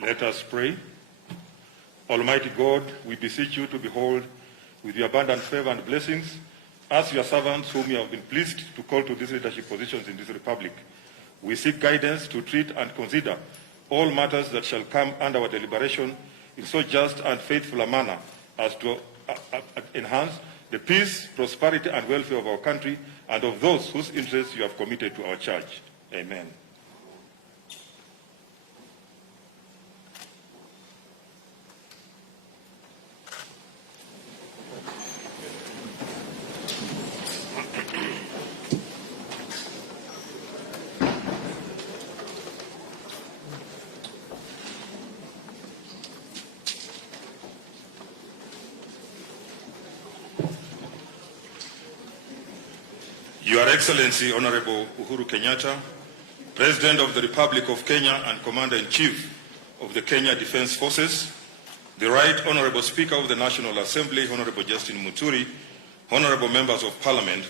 Let us pray. Almighty God, we beseech you to behold with your abundant favor and blessings as your servants whom you have been pleased to call to these leadership positions in this republic. We seek guidance to treat and consider all matters that shall come under our deliberation in so just and faithful a manner as to enhance the peace, prosperity, and welfare of our country and of those whose interests you have committed to our church. Amen. Your Excellency, Honorable Uhuru Kenyatta, President of the Republic of Kenya and Commander-in-Chief of the Kenya Defense Forces, the Right Honorable Speaker of the National Assembly, Honorable Justin Muturi, Honorable Members of Parliament,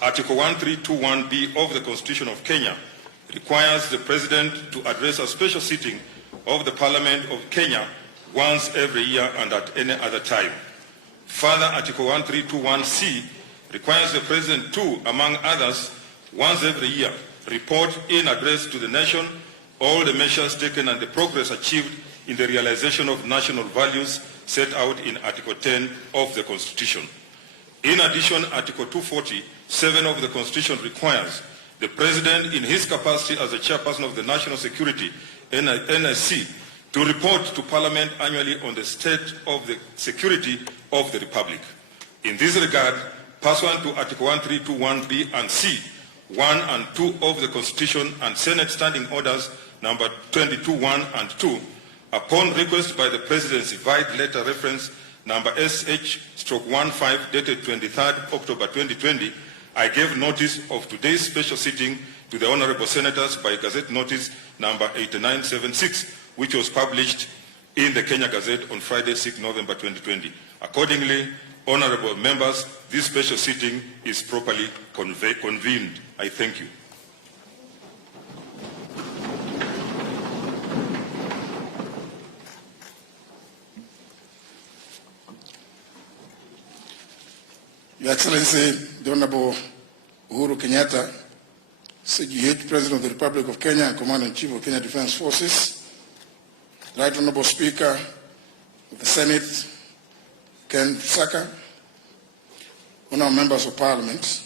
Article 1321B of the Constitution of Kenya requires the President to address a special sitting of the Parliament of Kenya once every year and at any other time. Further, Article 1321C requires the President to, among others, once every year, report in address to the nation all the measures taken and the progress achieved in the realization of national values set out in Article 10 of the Constitution. In addition, Article 247 of the Constitution requires the President, in his capacity as the Chairperson of the National Security, NSC, to report to Parliament annually on the state of the security of the Republic. In this regard, pursuant to Article 1321B and C, 1 and 2 of the Constitution and Senate Standing Orders number 22.1 and 2, upon request by the Presidency, vide letter reference number SH/15 dated 23rd October 2020, I gave notice of today's special sitting to the Honorable Senators by Gazette Notice number 8976, which was published in the Kenya Gazette on Friday, 6 November 2020. Accordingly, Honorable members, this special sitting is properly convened. I thank you. Your Excellency, the Honorable Uhuru Kenyatta, CGH, President of the Republic of Kenya and Commander-in-Chief of Kenya Defense Forces, Right Honorable Speaker of the Senate, Ken Saka, Honorable Members of Parliament,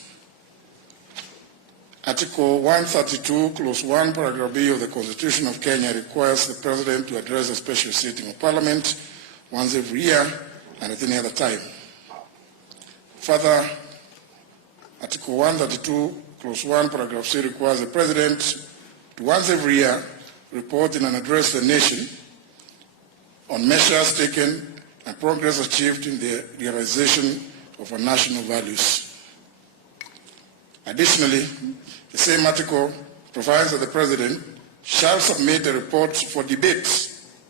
Article 132, Clause 1, Paragraph B of the Constitution of Kenya requires the President to address a special sitting of Parliament once every year and at any other time. Further, Article 132, Clause 1, Paragraph C requires the President to once every year report in and address the nation on measures taken and progress achieved in the realization of our national values. Additionally, the same article provides that the President shall submit a report for debate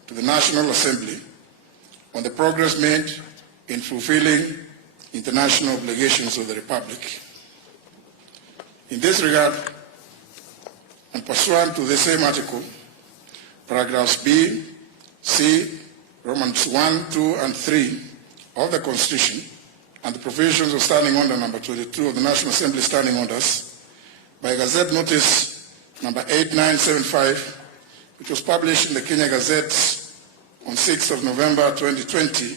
to the National Assembly on the progress made in fulfilling international obligations of the Republic. In this regard, and pursuant to the same article, paragraphs B, C, Romans 1, 2, and 3 of the Constitution, and the provisions of Standing Order number 22 of the National Assembly Standing Orders, by Gazette Notice number 8975, which was published in the Kenya Gazette on 6th of November 2020,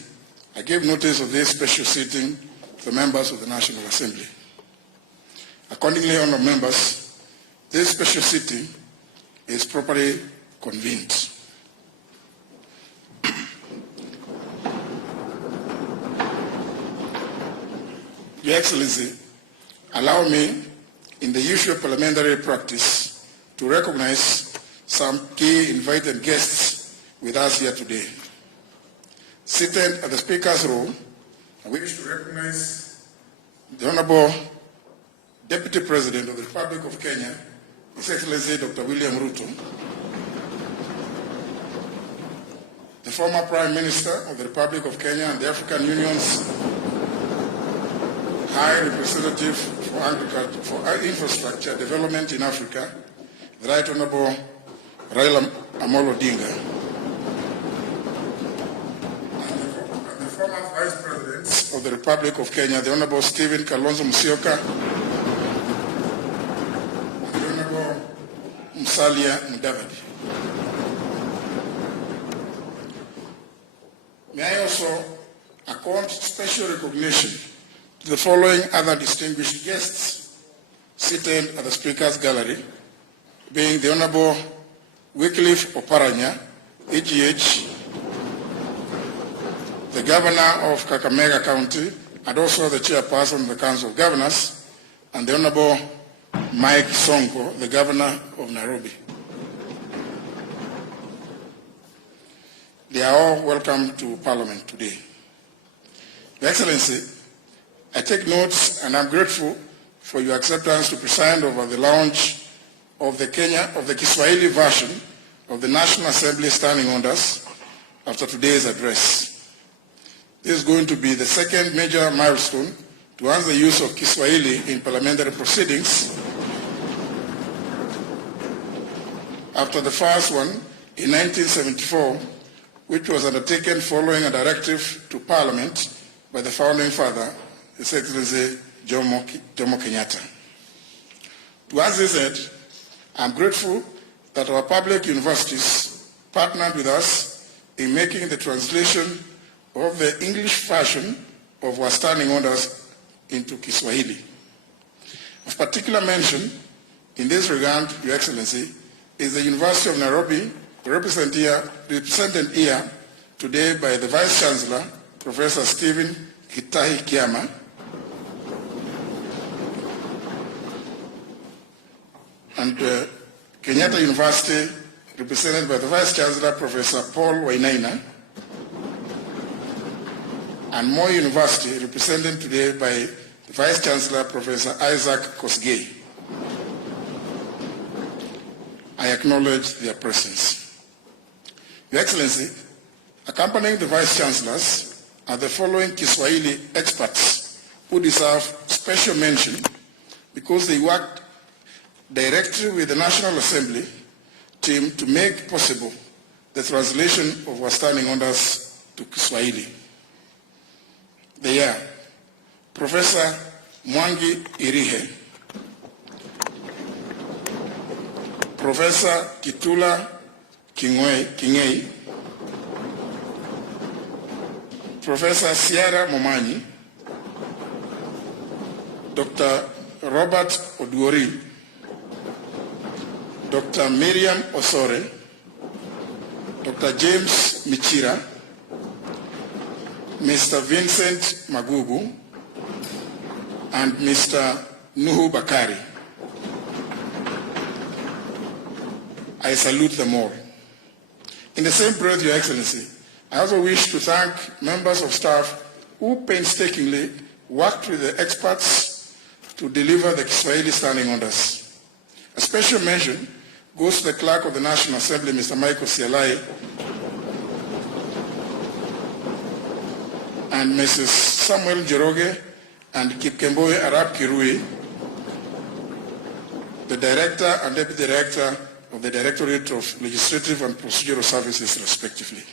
I gave notice of this special sitting to the members of the National Assembly. Accordingly, honourable members, this special sitting is properly convened. Your Excellency, allow me, in the usual parliamentary practice, to recognize some key invited guests with us here today. Seated at the Speaker's row, I wish to recognize the Honorable Deputy President of the Republic of Kenya, His Excellency Dr. William Ruto, the former Prime Minister of the Republic of Kenya and the African Union's High Representative for Infrastructure Development in Africa, the Right Honorable Raila Amolo Odinga, of the Republic of Kenya, the Honorable Stephen Kalonzo Musyoka, and the Honorable Musalia Mudavadi. May I also accord special recognition to the following other distinguished guests seated at the Speaker's Gallery, being the Honorable Wycliffe Oparanya, AGH, the Governor of Kakamega County, and also the Chairperson of the Council of Governors, and the Honorable Mike Sonko, the Governor of Nairobi. They are all welcome to Parliament today. Your Excellency, I take notes and I'm grateful for your acceptance to preside over the launch of the Kiswahili version of the National Assembly Standing Orders after today's address. This is going to be the second major milestone towards the use of Kiswahili in parliamentary proceedings after the first one in 1974, which was undertaken following a directive to Parliament by the founding father, His Excellency Jomo Kenyatta. Towards this end, I am grateful that our public universities partnered with us in making the translation of the English version of our standing orders into Kiswahili. Of particular mention in this regard, Your Excellency, is the University of Nairobi, represented here today by the Vice Chancellor, Professor Stephen Gitahi Kiama, and Kenyatta University, represented by the Vice Chancellor, Professor Paul Wainaina, and Moi University, represented today by the Vice Chancellor, Professor Isaac Kosgei. I acknowledge their presence. Your Excellency, accompanying the Vice Chancellors are the following Kiswahili experts who deserve special mention because they worked directly with the National Assembly team to make possible the translation of our standing orders to Kiswahili. They are Professor Mwangi Irihe, Professor Kitula Kingei, Professor Sierra Momanyi, Dr. Robert Oduori, Dr. Miriam Osore, Dr. James Michira, Mr. Vincent Magugu, and Mr. Nuhu Bakari. I salute them all. In the same breath, Your Excellency, I also wish to thank members of staff who painstakingly worked with the experts to deliver the Kiswahili standing orders. A special mention goes to the Clerk of the National Assembly, Mr. Michael Sialai, and Mrs. Samuel Jeroge and Kipkemboe Arab Kirui, the Director and Deputy Director of the Directorate of Legislative and Procedural Services, respectively.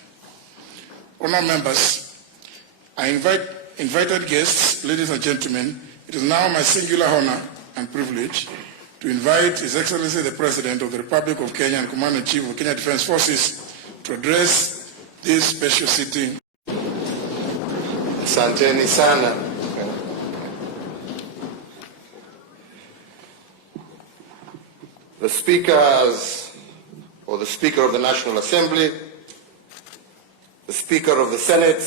Honourable members, invited guests, ladies and gentlemen, it is now my singular honor and privilege to invite His Excellency the President of the Republic of Kenya and Commander-in-Chief of Kenya Defence Forces to address this special sitting. Asanteni sana. The speakers, or the Speaker of the National Assembly, the Speaker of the Senate,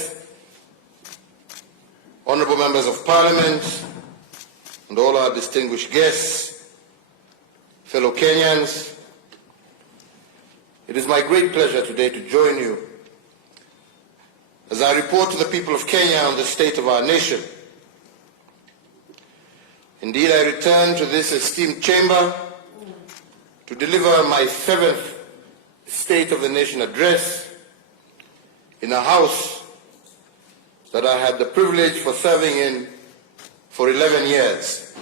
honorable members of Parliament, and all our distinguished guests, fellow Kenyans, it is my great pleasure today to join you as I report to the people of Kenya on the state of our nation. Indeed, I return to this esteemed chamber to deliver my 7th State of the Nation address in a house that I had the privilege for serving in for 11 years.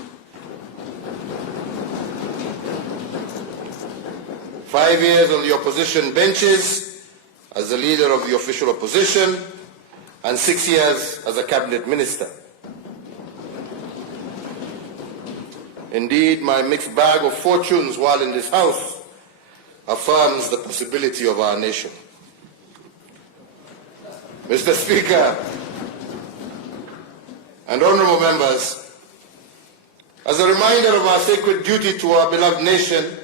5 years on the opposition benches as the leader of the official opposition, and 6 years as a cabinet minister. Indeed, my mixed bag of fortunes while in this House affirms the possibility of our nation. Mr. Speaker and honourable members, as a reminder of our sacred duty to our beloved nation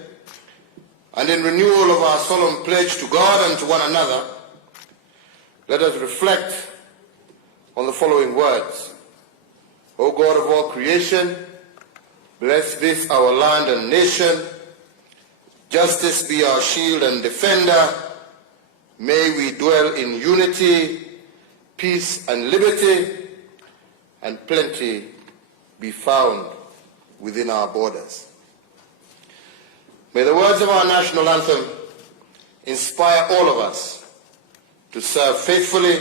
and in renewal of our solemn pledge to God and to one another, let us reflect on the following words. O God of all creation, bless this our land and nation. Justice be our shield and defender. May we dwell in unity, peace and liberty, and plenty be found within our borders. May the words of our national anthem inspire all of us to serve faithfully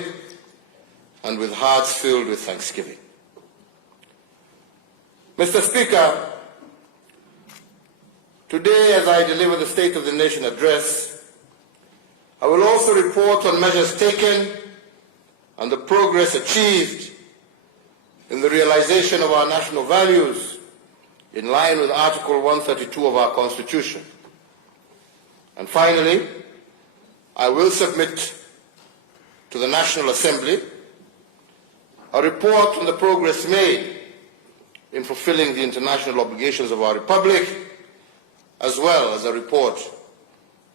and with hearts filled with thanksgiving. Mr. Speaker, today as I deliver the State of the Nation address, I will also report on measures taken and the progress achieved in the realization of our national values in line with Article 132 of our Constitution. And finally, I will submit to the National Assembly a report on the progress made in fulfilling the international obligations of our Republic, as well as a report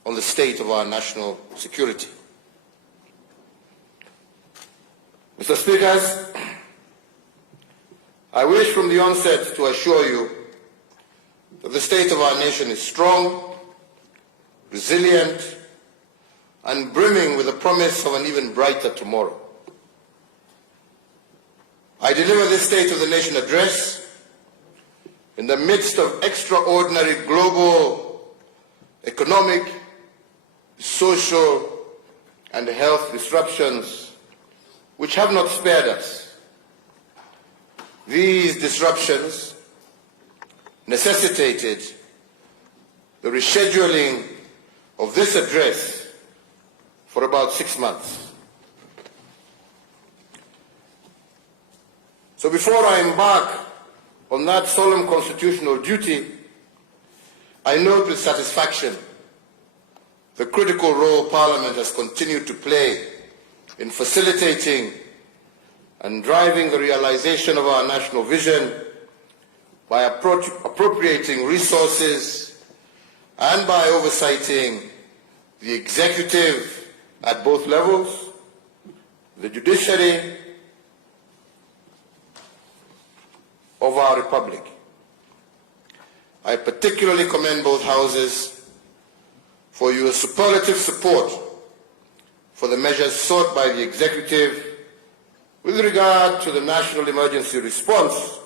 on the state of our national security. Mr. Speakers, I wish from the onset to assure you that the state of our nation is strong, resilient, and brimming with the promise of an even brighter tomorrow. I deliver this State of the Nation address in the midst of extraordinary global, economic, social, and health disruptions which have not spared us. These disruptions necessitated the rescheduling of this address for about 6 months. So before I embark on that solemn constitutional duty, I note with satisfaction the critical role Parliament has continued to play in facilitating and driving the realization of our national vision by appropriating resources and by oversighting the executive at both levels, the judiciary of our Republic. I particularly commend both houses for your superlative support for the measures sought by the executive with regard to the national emergency response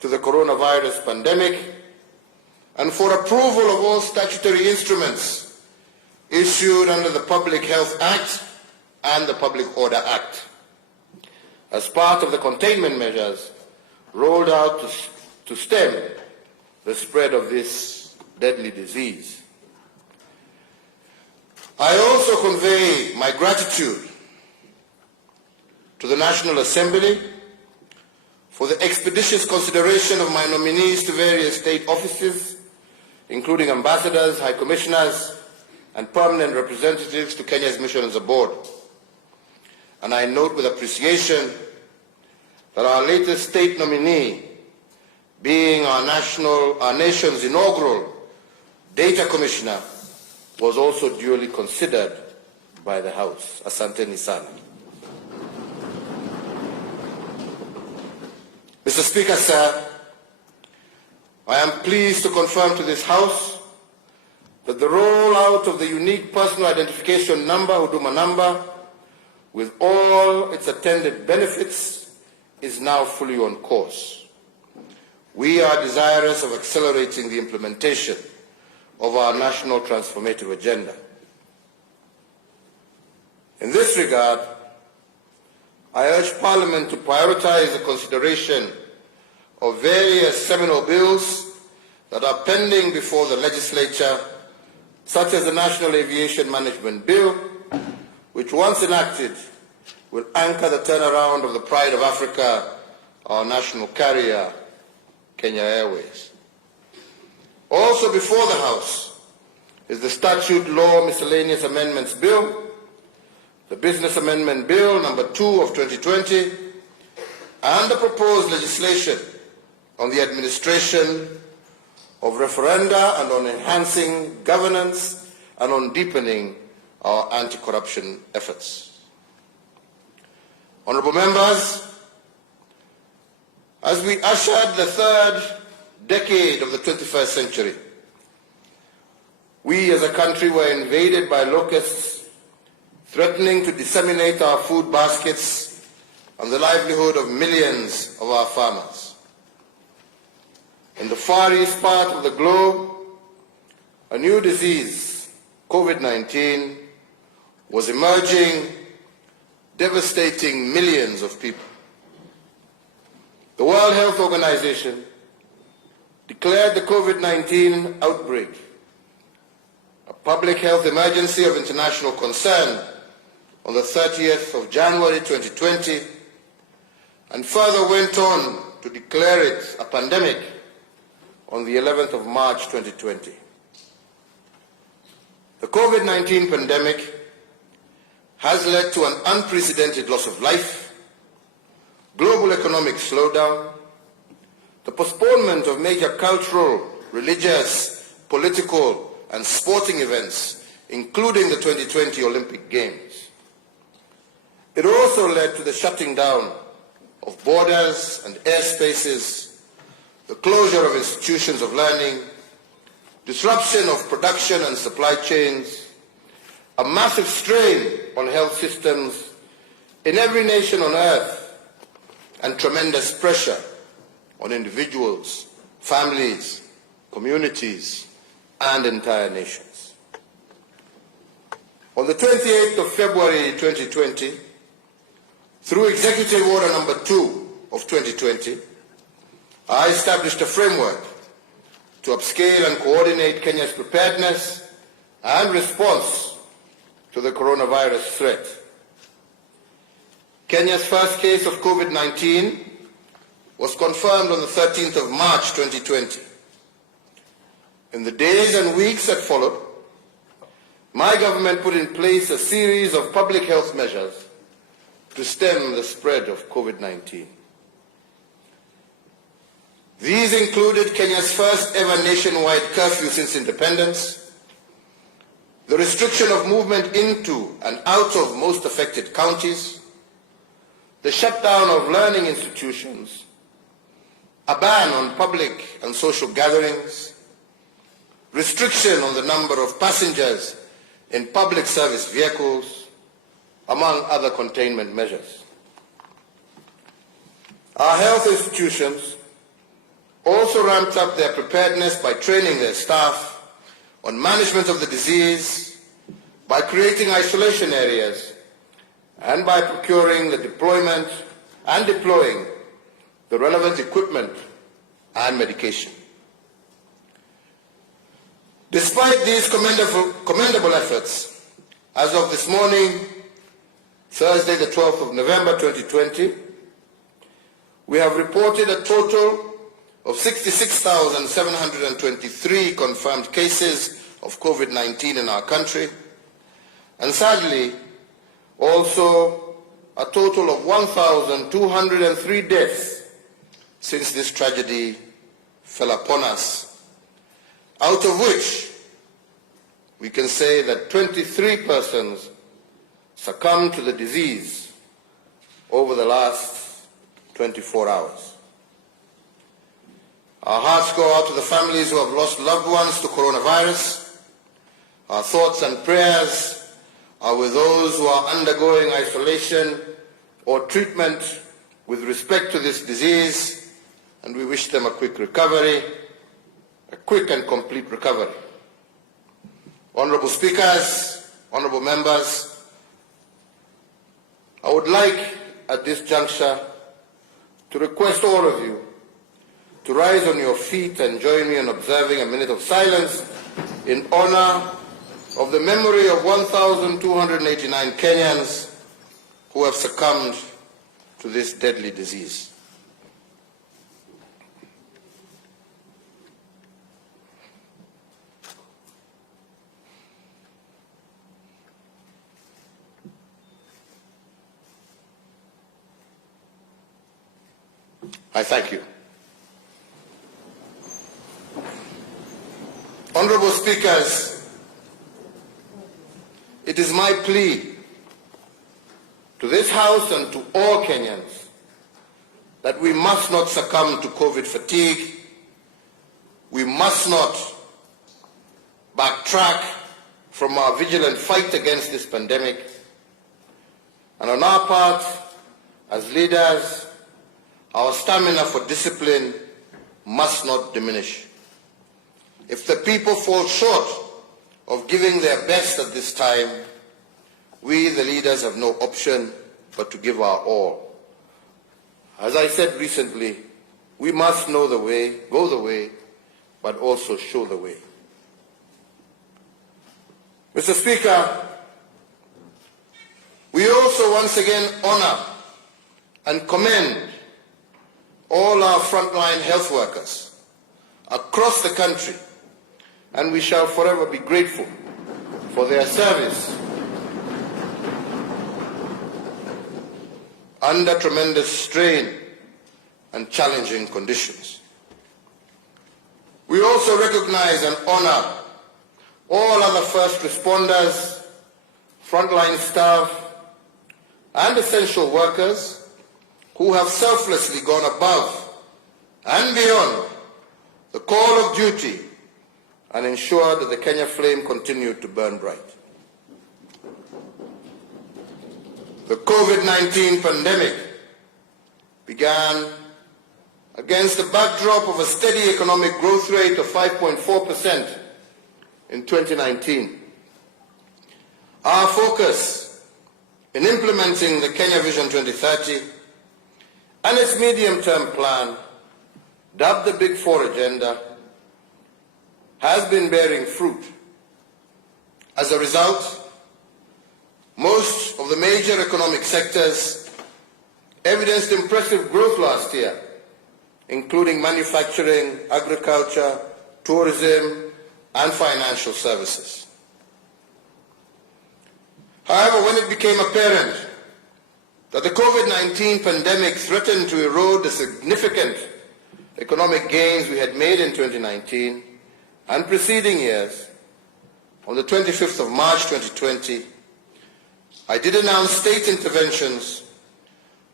to the coronavirus pandemic and for approval of all statutory instruments issued under the Public Health Act and the Public Order Act as part of the containment measures rolled out to stem the spread of this deadly disease. I also convey my gratitude to the National Assembly for the expeditious consideration of my nominees to various state offices, including ambassadors, high commissioners, and permanent representatives to Kenya's missions abroad. And I note with appreciation that our latest state nominee, being our nation's inaugural data commissioner, was also duly considered by the House. Asanteni sana. Mr. Speaker, sir, I am pleased to confirm to this House that the rollout of the unique personal identification number, Huduma number, with all its attendant benefits, is now fully on course. We are desirous of accelerating the implementation of our national transformative agenda. In this regard, I urge Parliament to prioritize the consideration of various seminal bills that are pending before the legislature, such as the National Aviation Management Bill, which once enacted will anchor the turnaround of the pride of Africa, our national carrier, Kenya Airways. Also before the House is the Statute Law Miscellaneous Amendments Bill, the Business Amendment Bill number 2 of 2020, and the proposed legislation on the administration of referenda and on enhancing governance and on deepening our anti-corruption efforts. Honourable members, as we ushered the third decade of the 21st century, we as a country were invaded by locusts threatening to disseminate our food baskets and the livelihood of millions of our farmers. In the far east part of the globe, a new disease, COVID-19, was emerging, devastating millions of people. The World Health Organization declared the COVID-19 outbreak a public health emergency of international concern on the 30th of January 2020, and further went on to declare it a pandemic on the 11th of March 2020. The COVID-19 pandemic has led to an unprecedented loss of life, global economic slowdown, the postponement of major cultural, religious, political, and sporting events, including the 2020 Olympic Games. It also led to the shutting down of borders and airspaces, the closure of institutions of learning, disruption of production and supply chains, a massive strain on health systems in every nation on earth, and tremendous pressure on individuals, families, communities, and entire nations. On the 28th of February 2020, through Executive Order number 2 of 2020, I established a framework to upscale and coordinate Kenya's preparedness and response to the coronavirus threat. Kenya's first case of COVID-19 was confirmed on the 13th of March 2020. In the days and weeks that followed, my government put in place a series of public health measures to stem the spread of COVID-19. These included Kenya's first ever nationwide curfew since independence, the restriction of movement into and out of most affected counties, the shutdown of learning institutions, a ban on public and social gatherings, restriction on the number of passengers in public service vehicles, among other containment measures. Our health institutions also ramped up their preparedness by training their staff on management of the disease, by creating isolation areas, and by procuring the deployment and deploying the relevant equipment and medication. Despite these commendable efforts, as of this morning, Thursday, the 12th of November 2020, we have reported a total of 66,723 confirmed cases of COVID-19 in our country, and sadly, also a total of 1,203 deaths since this tragedy fell upon us, out of which we can say that 23 persons succumbed to the disease over the last 24 hours. Our hearts go out to the families who have lost loved ones to coronavirus. Our thoughts and prayers are with those who are undergoing isolation or treatment with respect to this disease, and we wish them a quick recovery, a quick and complete recovery. Honourable Speakers, honourable members, I would like at this juncture to request all of you to rise on your feet and join me in observing a minute of silence in honour of the memory of 1,289 Kenyans who have succumbed to this deadly disease. I thank you. Honorable Speakers, it is my plea to this House and to all Kenyans that we must not succumb to COVID fatigue. We must not backtrack from our vigilant fight against this pandemic. And on our part, as leaders, our stamina for discipline must not diminish. If the people fall short of giving their best at this time, we, the leaders, have no option but to give our all. As I said recently, we must know the way, go the way, but also show the way. Mr. Speaker, we also once again honor and commend all our frontline health workers across the country, and we shall forever be grateful for their service under tremendous strain and challenging conditions. We also recognize and honor all other first responders, frontline staff, and essential workers who have selflessly gone above and beyond the call of duty and ensured that the Kenya flame continued to burn bright. The COVID-19 pandemic began against the backdrop of a steady economic growth rate of 5.4% in 2019. Our focus in implementing the Kenya Vision 2030 and its medium-term plan, dubbed the Big Four Agenda, has been bearing fruit. As a result, most of the major economic sectors evidenced impressive growth last year, including manufacturing, agriculture, tourism, and financial services. However, when it became apparent that the COVID-19 pandemic threatened to erode the significant economic gains we had made in 2019 and preceding years, on the 25th of March 2020, I did announce state interventions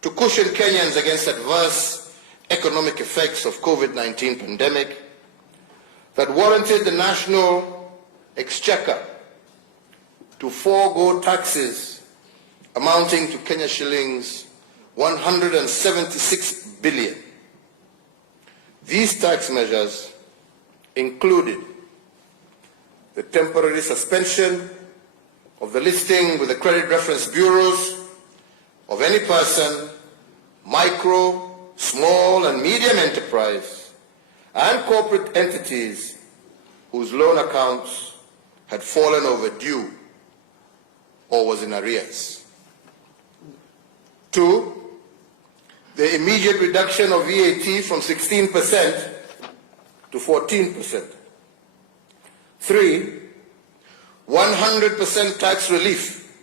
to cushion Kenyans against adverse economic effects of COVID-19 pandemic that warranted the national exchequer to forego taxes amounting to Kenya shillings 176 billion. These tax measures included the temporary suspension of the listing with the credit reference bureaus of any person, micro, small and medium enterprise, and corporate entities whose loan accounts had fallen overdue or was in arrears. 2, the immediate reduction of VAT from 16% to 14%. 3, 100% tax relief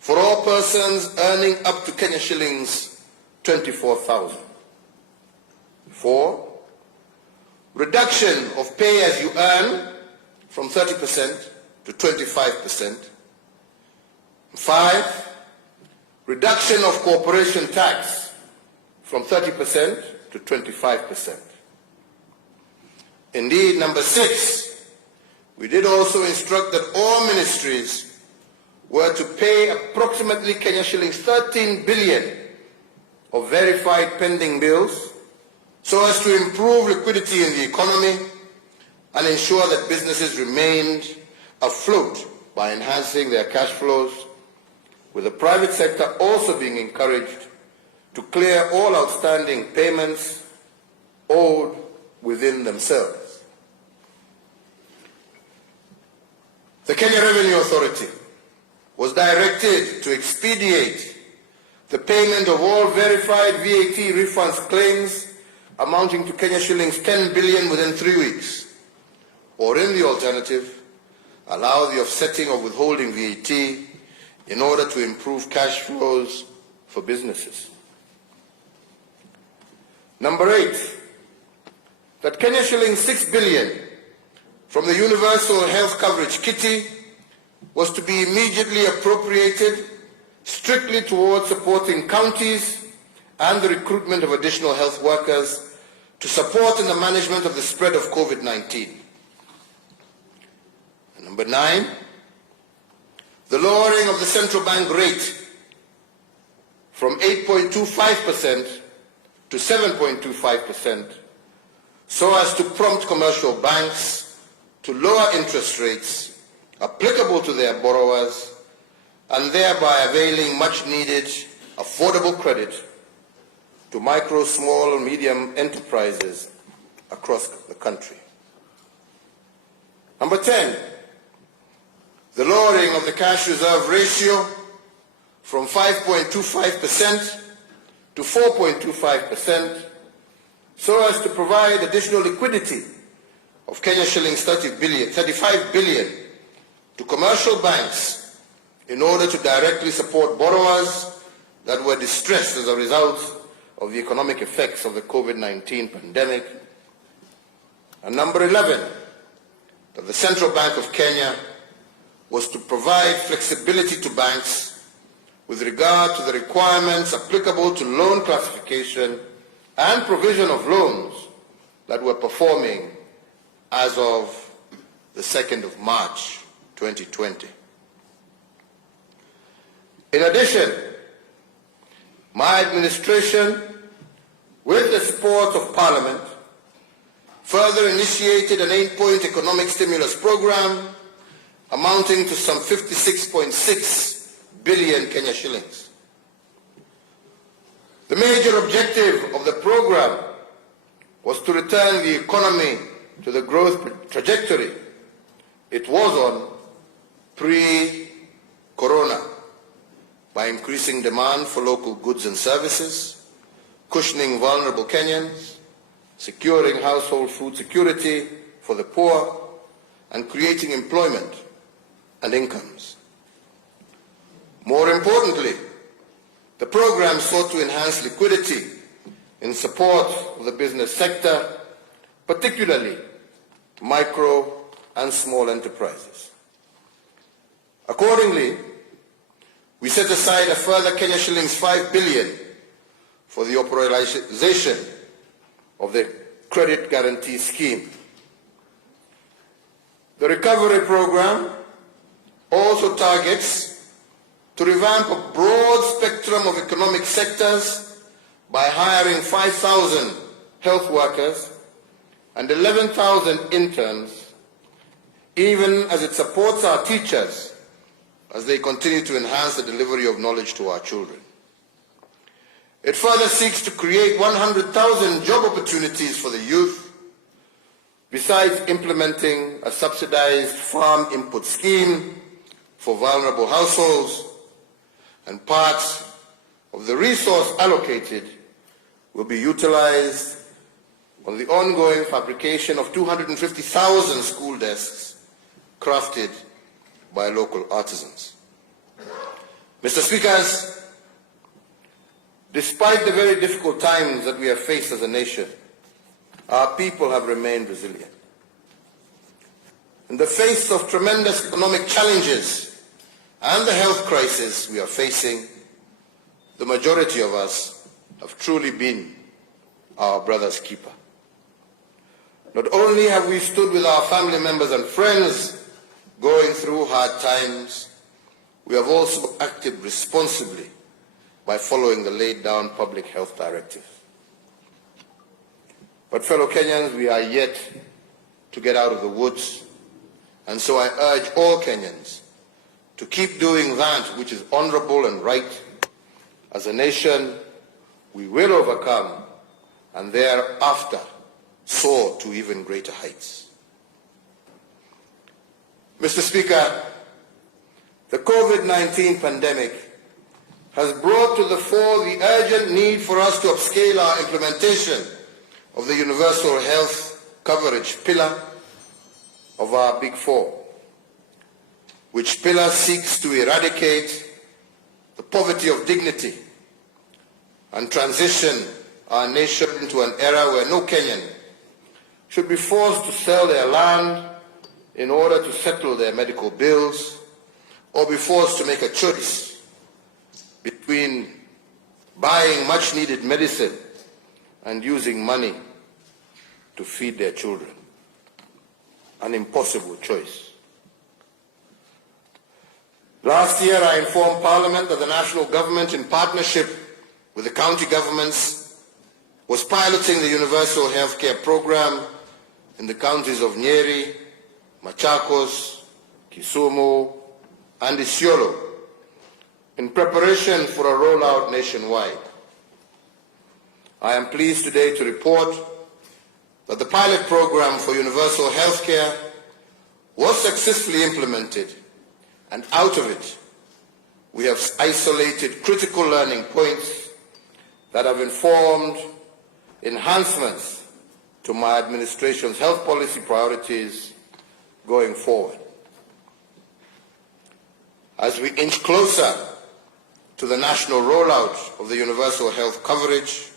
for all persons earning up to Kenya shillings 24,000. 4, reduction of pay as you earn from 30% to 25%. 5, reduction of corporation tax from 30% to 25%. Indeed, number 6, we did also instruct that all ministries were to pay approximately Kenya shillings 13 billion of verified pending bills so as to improve liquidity in the economy and ensure that businesses remained afloat by enhancing their cash flows, with the private sector also being encouraged to clear all outstanding payments owed within themselves. The Kenya Revenue Authority was directed to expedite the payment of all verified VAT refunds claims amounting to Kenya shillings 10 billion within 3 weeks, or in the alternative, allow the offsetting of withholding VAT in order to improve cash flows for businesses. Number 8, that Kenya shillings 6 billion from the Universal Health Coverage Kitty was to be immediately appropriated strictly towards supporting counties and the recruitment of additional health workers to support in the management of the spread of COVID-19. Number 9, the lowering of the central bank rate from 8.25% to 7.25%, so as to prompt commercial banks to lower interest rates applicable to their borrowers and thereby availing much-needed affordable credit to micro, small, and medium enterprises across the country. Number 10, the lowering of the cash reserve ratio from 5.25% to 4.25%, so as to provide additional liquidity of Kenya shillings 35 billion to commercial banks in order to directly support borrowers that were distressed as a result of the economic effects of the COVID-19 pandemic. And number 11, that the Central Bank of Kenya was to provide flexibility to banks with regard to the requirements applicable to loan classification and provision of loans that were performing as of the 2nd of March 2020. In addition, my administration, with the support of Parliament, further initiated an 8-point economic stimulus program amounting to some 56.6 billion Kenya shillings. The major objective of the program was to return the economy to the growth trajectory it was on pre-corona by increasing demand for local goods and services, cushioning vulnerable Kenyans, securing household food security for the poor, and creating employment and incomes. More importantly, the program sought to enhance liquidity in support of the business sector, particularly micro and small enterprises. Accordingly, we set aside a further Kenya shillings 5 billion for the operationalization of the credit guarantee scheme. The recovery program also targets to revamp a broad spectrum of economic sectors by hiring 5,000 health workers and 11,000 interns, even as it supports our teachers as they continue to enhance the delivery of knowledge to our children. It further seeks to create 100,000 job opportunities for the youth, besides implementing a subsidized farm input scheme for vulnerable households, and parts of the resource allocated will be utilized on the ongoing fabrication of 250,000 school desks crafted by local artisans. Mr. Speakers, despite the very difficult times that we have faced as a nation, our people have remained resilient. In the face of tremendous economic challenges and the health crisis we are facing, the majority of us have truly been our brother's keeper. Not only have we stood with our family members and friends going through hard times, we have also acted responsibly by following the laid down public health directives. But fellow Kenyans, we are yet to get out of the woods, and so I urge all Kenyans to keep doing that which is honorable and right. As a nation, we will overcome and thereafter soar to even greater heights. Mr. Speaker, the COVID-19 pandemic has brought to the fore the urgent need for us to upscale our implementation of the universal health coverage pillar of our Big Four, which pillar seeks to eradicate the poverty of dignity and transition our nation into an era where no Kenyan should be forced to sell their land in order to settle their medical bills, or be forced to make a choice between buying much-needed medicine and using money to feed their children. An impossible choice. Last year, I informed Parliament that the national government, in partnership with the county governments, was piloting the universal healthcare program in the counties of Nyeri, Machakos, Kisumu, and Isiolo, in preparation for a rollout nationwide. I am pleased today to report that the pilot program for universal healthcare was successfully implemented, and out of it, we have isolated critical learning points that have informed enhancements to my administration's health policy priorities going forward. As we inch closer to the national rollout of the universal health coverage,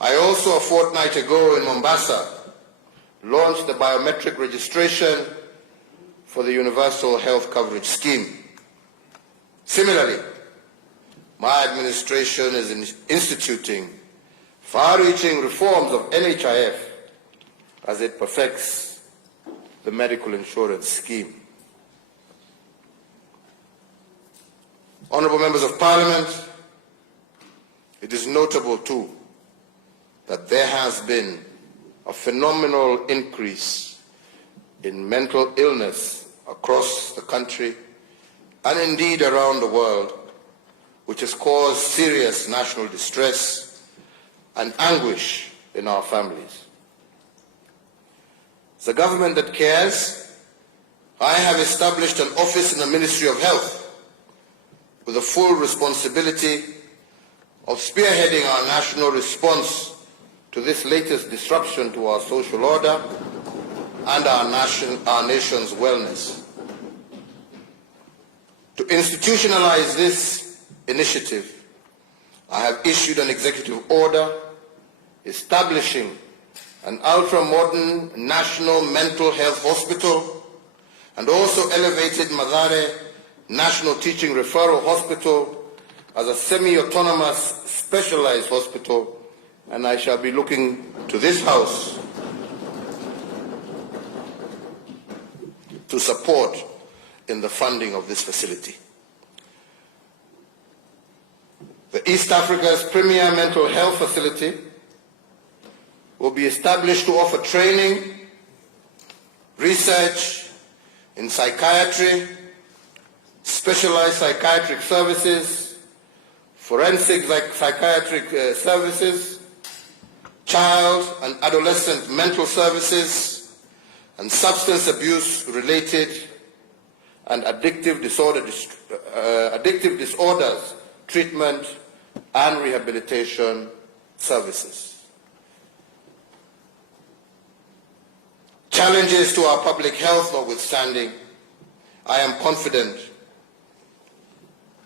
I also, a fortnight ago in Mombasa, launched the biometric registration for the universal health coverage scheme. Similarly, my administration is instituting far-reaching reforms of NHIF as it perfects the medical insurance scheme. Honourable Members of Parliament, it is notable too that there has been a phenomenal increase in mental illness across the country and indeed around the world, which has caused serious national distress and anguish in our families. As a government that cares, I have established an office in the Ministry of Health with the full responsibility of spearheading our national response to this latest disruption to our social order and our nation's wellness. To institutionalize this initiative, I have issued an executive order establishing an ultra-modern national mental health hospital and also elevated Mathare National Teaching Referral Hospital as a semi-autonomous specialized hospital, and I shall be looking to this House to support in the funding of this facility. The East Africa's premier mental health facility will be established to offer training, research in psychiatry, specialized psychiatric services, forensic psychiatric services, child and adolescent mental services, and substance abuse related and addictive disorders treatment and rehabilitation services. Challenges to our public health notwithstanding, I am confident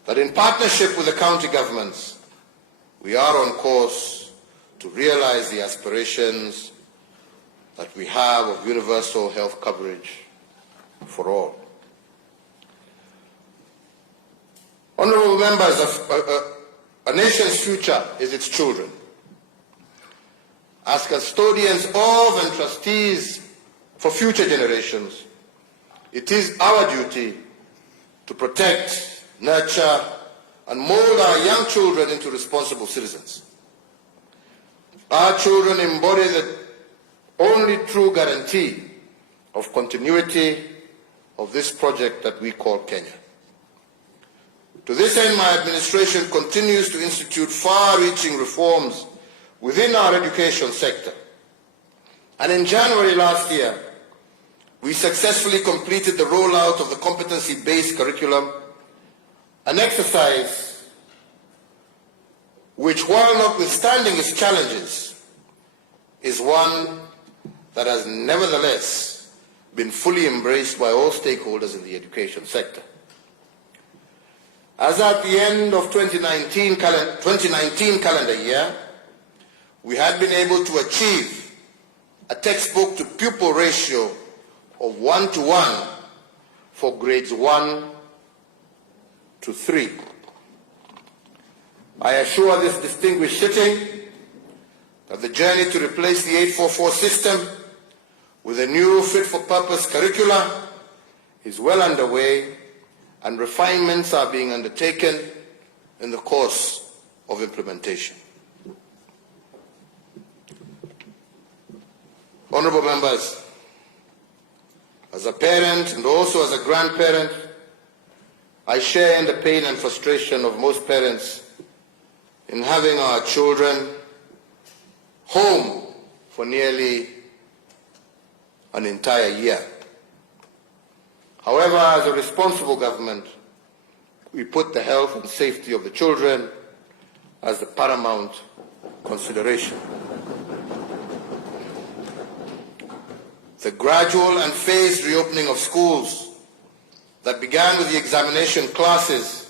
that in partnership with the county governments, we are on course to realize the aspirations that we have of universal health coverage for all. Honourable members, a nation's future is its children. As custodians of and trustees for future generations, it is our duty to protect, nurture, and mold our young children into responsible citizens. Our children embody the only true guarantee of continuity of this project that we call Kenya. To this end, my administration continues to institute far-reaching reforms within our education sector. And in January last year, we successfully completed the rollout of the competency-based curriculum, an exercise which, while notwithstanding its challenges, is one that has nevertheless been fully embraced by all stakeholders in the education sector. As at the end of 2019 calendar year, we had been able to achieve a textbook to pupil ratio of 1:1 for grades 1 to 3. I assure this distinguished sitting that the journey to replace the 844 system with a new fit-for-purpose curricula is well underway, and refinements are being undertaken in the course of implementation. Honorable members, as a parent and also as a grandparent, I share in the pain and frustration of most parents in having our children home for nearly an entire year. However, as a responsible government, we put the health and safety of the children as the paramount consideration. The gradual and phased reopening of schools that began with the examination classes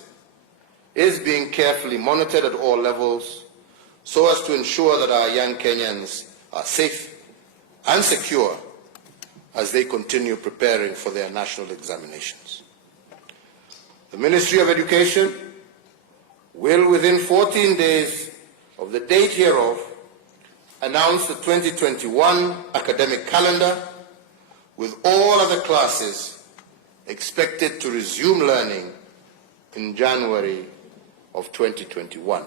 is being carefully monitored at all levels so as to ensure that our young Kenyans are safe and secure as they continue preparing for their national examinations. The Ministry of Education will, within 14 days of the date hereof, announce the 2021 academic calendar, with all other classes expected to resume learning in January of 2021.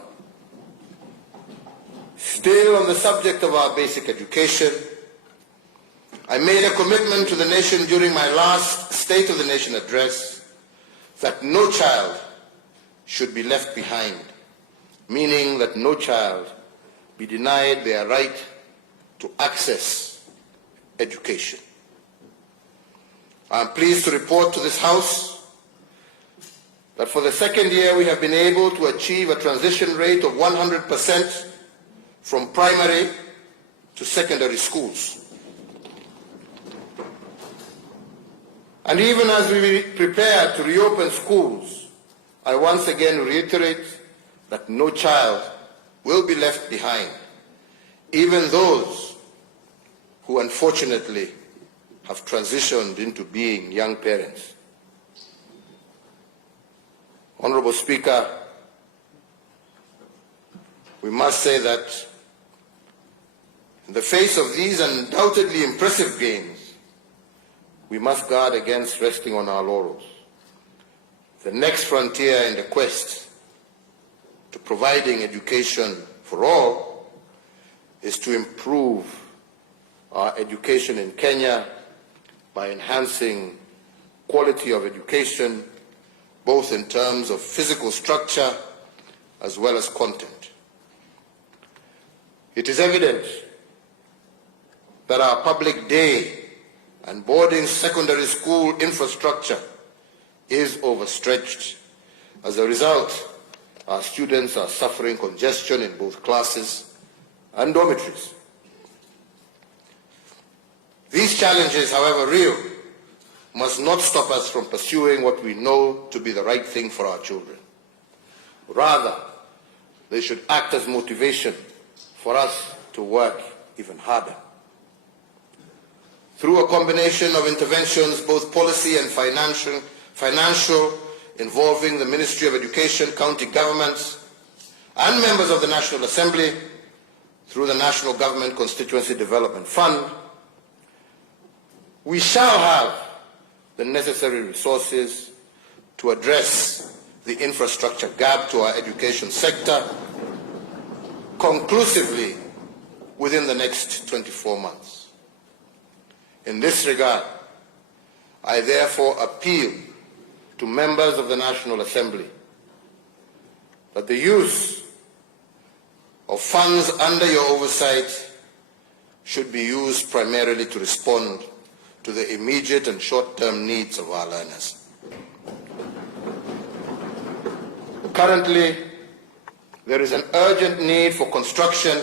Still on the subject of our basic education, I made a commitment to the nation during my last State of the Nation address that no child should be left behind, meaning that no child be denied their right to access education. I am pleased to report to this House that for the second year we have been able to achieve a transition rate of 100% from primary to secondary schools. And even as we prepare to reopen schools, I once again reiterate that no child will be left behind, even those who unfortunately have transitioned into being young parents. Honorable Speaker, we must say that in the face of these undoubtedly impressive gains, we must guard against resting on our laurels. The next frontier in the quest to providing education for all is to improve our education in Kenya by enhancing quality of education, both in terms of physical structure as well as content. It is evident that our public day and boarding secondary school infrastructure is overstretched. As a result, our students are suffering congestion in both classes and dormitories. These challenges, however real, must not stop us from pursuing what we know to be the right thing for our children. Rather, they should act as motivation for us to work even harder. Through a combination of interventions, both policy and financial, involving the Ministry of Education, county governments, and members of the National Assembly, through the National Government Constituency Development Fund, we shall have the necessary resources to address the infrastructure gap to our education sector conclusively within the next 24 months. In this regard, I therefore appeal to members of the National Assembly that the use of funds under your oversight should be used primarily to respond to the immediate and short-term needs of our learners. Currently, there is an urgent need for construction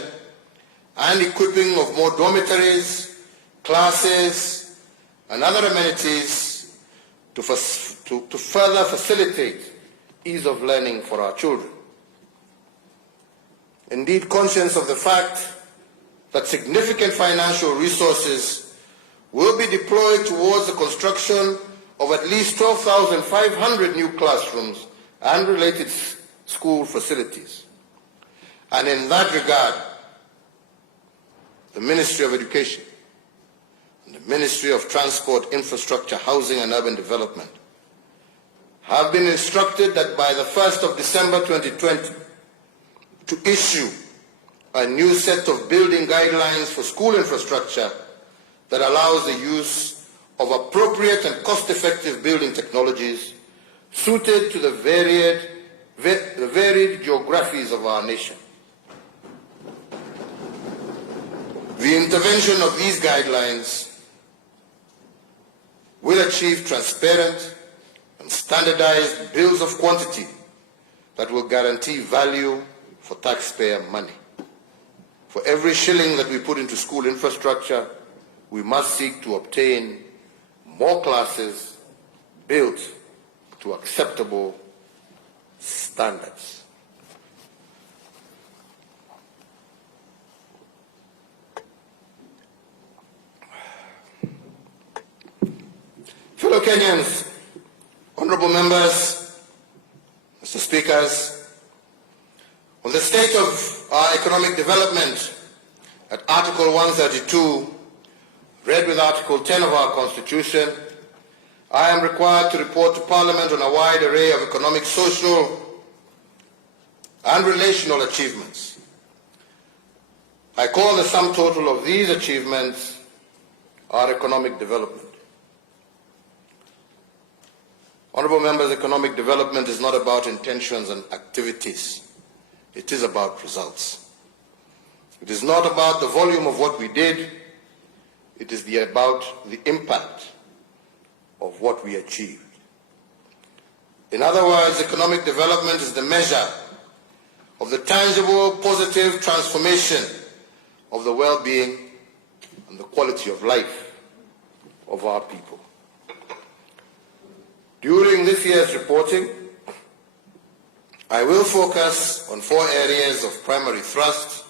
and equipping of more dormitories, classes, and other amenities to further facilitate ease of learning for our children. Indeed, conscious of the fact that significant financial resources will be deployed towards the construction of at least 12,500 new classrooms and related school facilities. And in that regard, the Ministry of Education and the Ministry of Transport, Infrastructure, Housing and Urban Development have been instructed that by the 1st of December 2020 to issue a new set of building guidelines for school infrastructure that allows the use of appropriate and cost-effective building technologies suited to the varied geographies of our nation. The intervention of these guidelines will achieve transparent and standardized bills of quantity that will guarantee value for taxpayer money. For every shilling that we put into school infrastructure, we must seek to obtain more classes built to acceptable standards. Fellow Kenyans, honorable members, Mr. Speakers, on the state of our economic development at Article 132, read with Article 10 of our Constitution, I am required to report to Parliament on a wide array of economic, social, and relational achievements. I call the sum total of these achievements our economic development. Honourable members, economic development is not about intentions and activities. It is about results. It is not about the volume of what we did. It is about the impact of what we achieved. In other words, economic development is the measure of the tangible, positive transformation of the well-being and the quality of life of our people. During this year's reporting, I will focus on 4 areas of primary thrust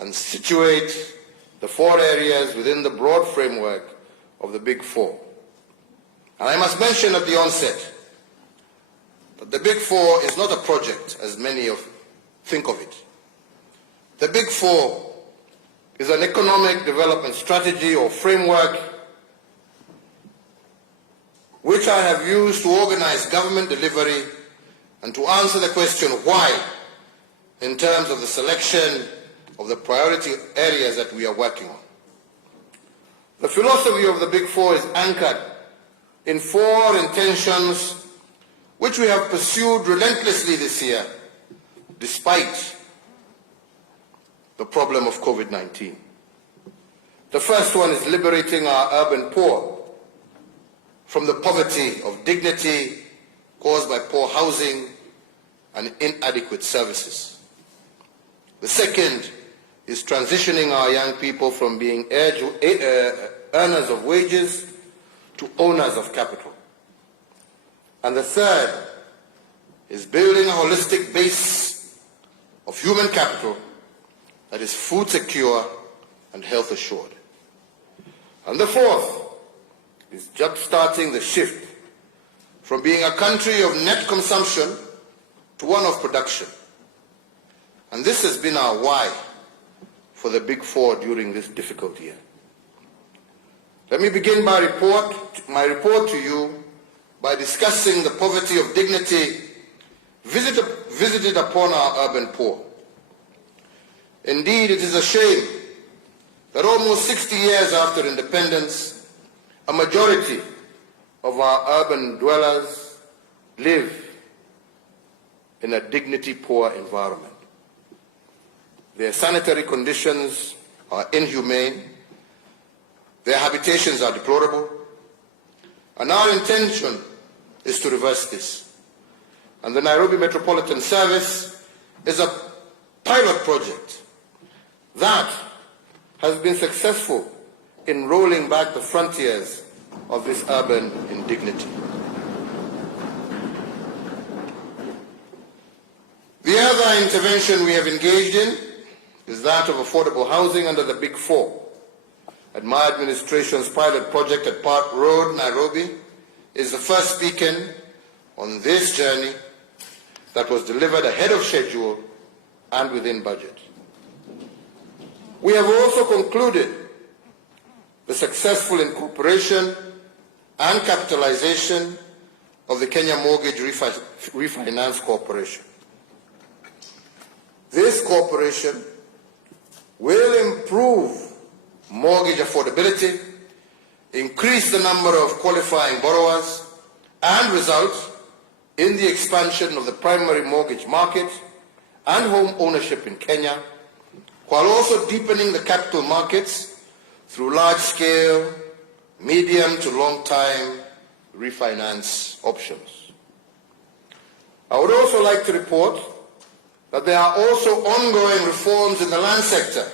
and situate the 4 areas within the broad framework of the Big Four. And I must mention at the onset that the Big Four is not a project as many think of it. The Big Four is an economic development strategy or framework which I have used to organize government delivery and to answer the question why in terms of the selection of the priority areas that we are working on. The philosophy of the Big Four is anchored in 4 intentions which we have pursued relentlessly this year despite the problem of COVID-19. The first one is liberating our urban poor from the poverty of dignity caused by poor housing and inadequate services. The second is transitioning our young people from being earners of wages to owners of capital. And the third is building a holistic base of human capital that is food secure and health assured. And the fourth is jump-starting the shift from being a country of net consumption to one of production. And this has been our why for the Big Four during this difficult year. Let me begin my report to you by discussing the poverty of dignity visited upon our urban poor. Indeed, it is a shame that almost 60 years after independence, a majority of our urban dwellers live in a dignity-poor environment. Their sanitary conditions are inhumane, their habitations are deplorable, and our intention is to reverse this. And the Nairobi Metropolitan Service is a pilot project that has been successful in rolling back the frontiers of this urban indignity. The other intervention we have engaged in is that of affordable housing under the Big Four. And my administration's pilot project at Park Road, Nairobi, is the first beacon on this journey that was delivered ahead of schedule and within budget. We have also concluded the successful incorporation and capitalization of the Kenya Mortgage Refinance Corporation. This corporation will improve mortgage affordability, increase the number of qualifying borrowers, and result in the expansion of the primary mortgage market and home ownership in Kenya, while also deepening the capital markets through large-scale, medium to long-time refinance options. I would also like to report that there are also ongoing reforms in the land sector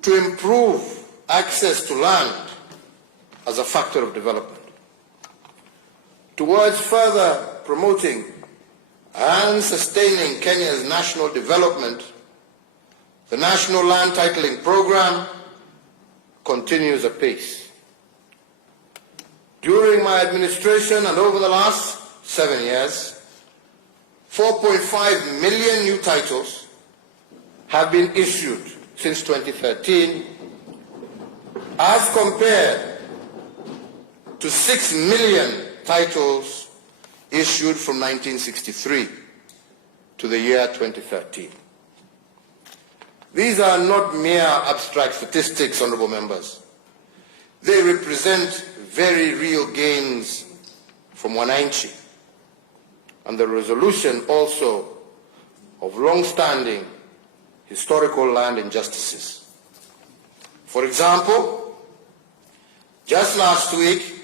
to improve access to land as a factor of development. Towards further promoting and sustaining Kenya's national development, the National Land Titling Program continues apace. During my administration and over the last 7 years, 4.5 million new titles have been issued since 2013, as compared to 6 million titles issued from 1963 to the year 2013. These are not mere abstract statistics, honorable members. They represent very real gains from wananchi and the resolution also of long-standing historical land injustices. For example, just last week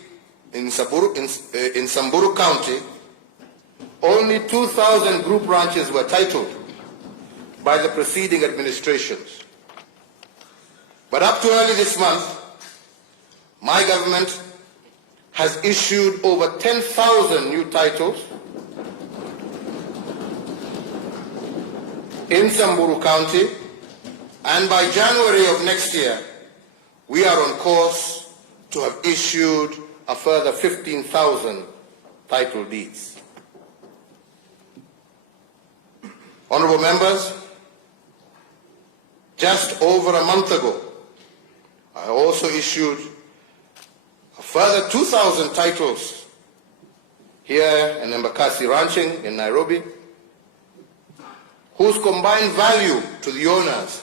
in Samburu County, only 2,000 group ranches were titled by the preceding administrations. But up to early this month, my government has issued over 10,000 new titles in Samburu County, and by January of next year, we are on course to have issued a further 15,000 title deeds. Honorable members, just over a month ago, I also issued a further 2,000 titles here in Embakasi Ranching in Nairobi, whose combined value to the owners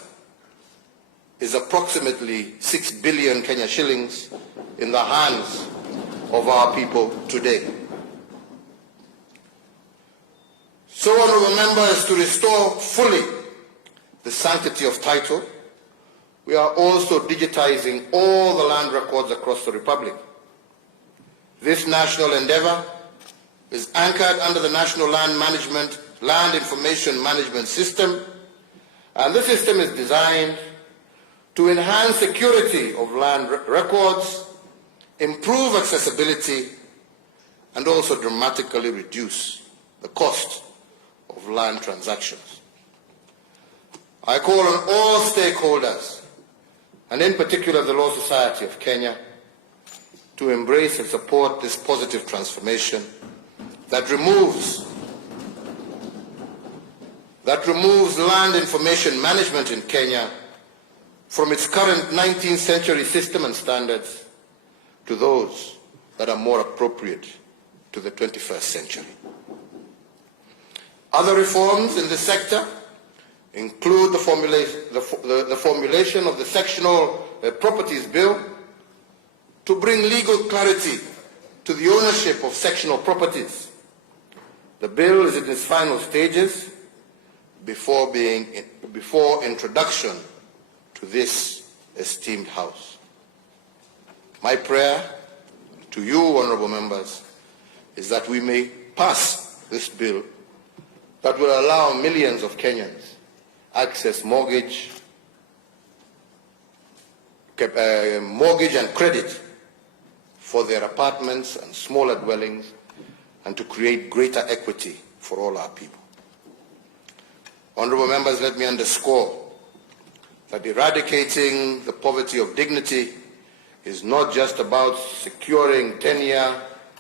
is approximately 6 billion Kenya shillings in the hands of our people today. So, honorable members, to restore fully the sanctity of title, we are also digitizing all the land records across the Republic. This national endeavor is anchored under the National Land Information Management System, and the system is designed to enhance security of land records, improve accessibility, and also dramatically reduce the cost of land transactions. I call on all stakeholders, and in particular the Law Society of Kenya, to embrace and support this positive transformation that removes land information management in Kenya from its current 19th century system and standards to those that are more appropriate to the 21st century. Other reforms in this sector include the formulation of the Sectional Properties Bill to bring legal clarity to the ownership of sectional properties. The bill is in its final stages before introduction to this esteemed House. My prayer to you, honorable members, is that we may pass this bill that will allow millions of Kenyans access mortgage and credit for their apartments and smaller dwellings, and to create greater equity for all our people. Honourable members, let me underscore that eradicating the poverty of dignity is not just about securing tenure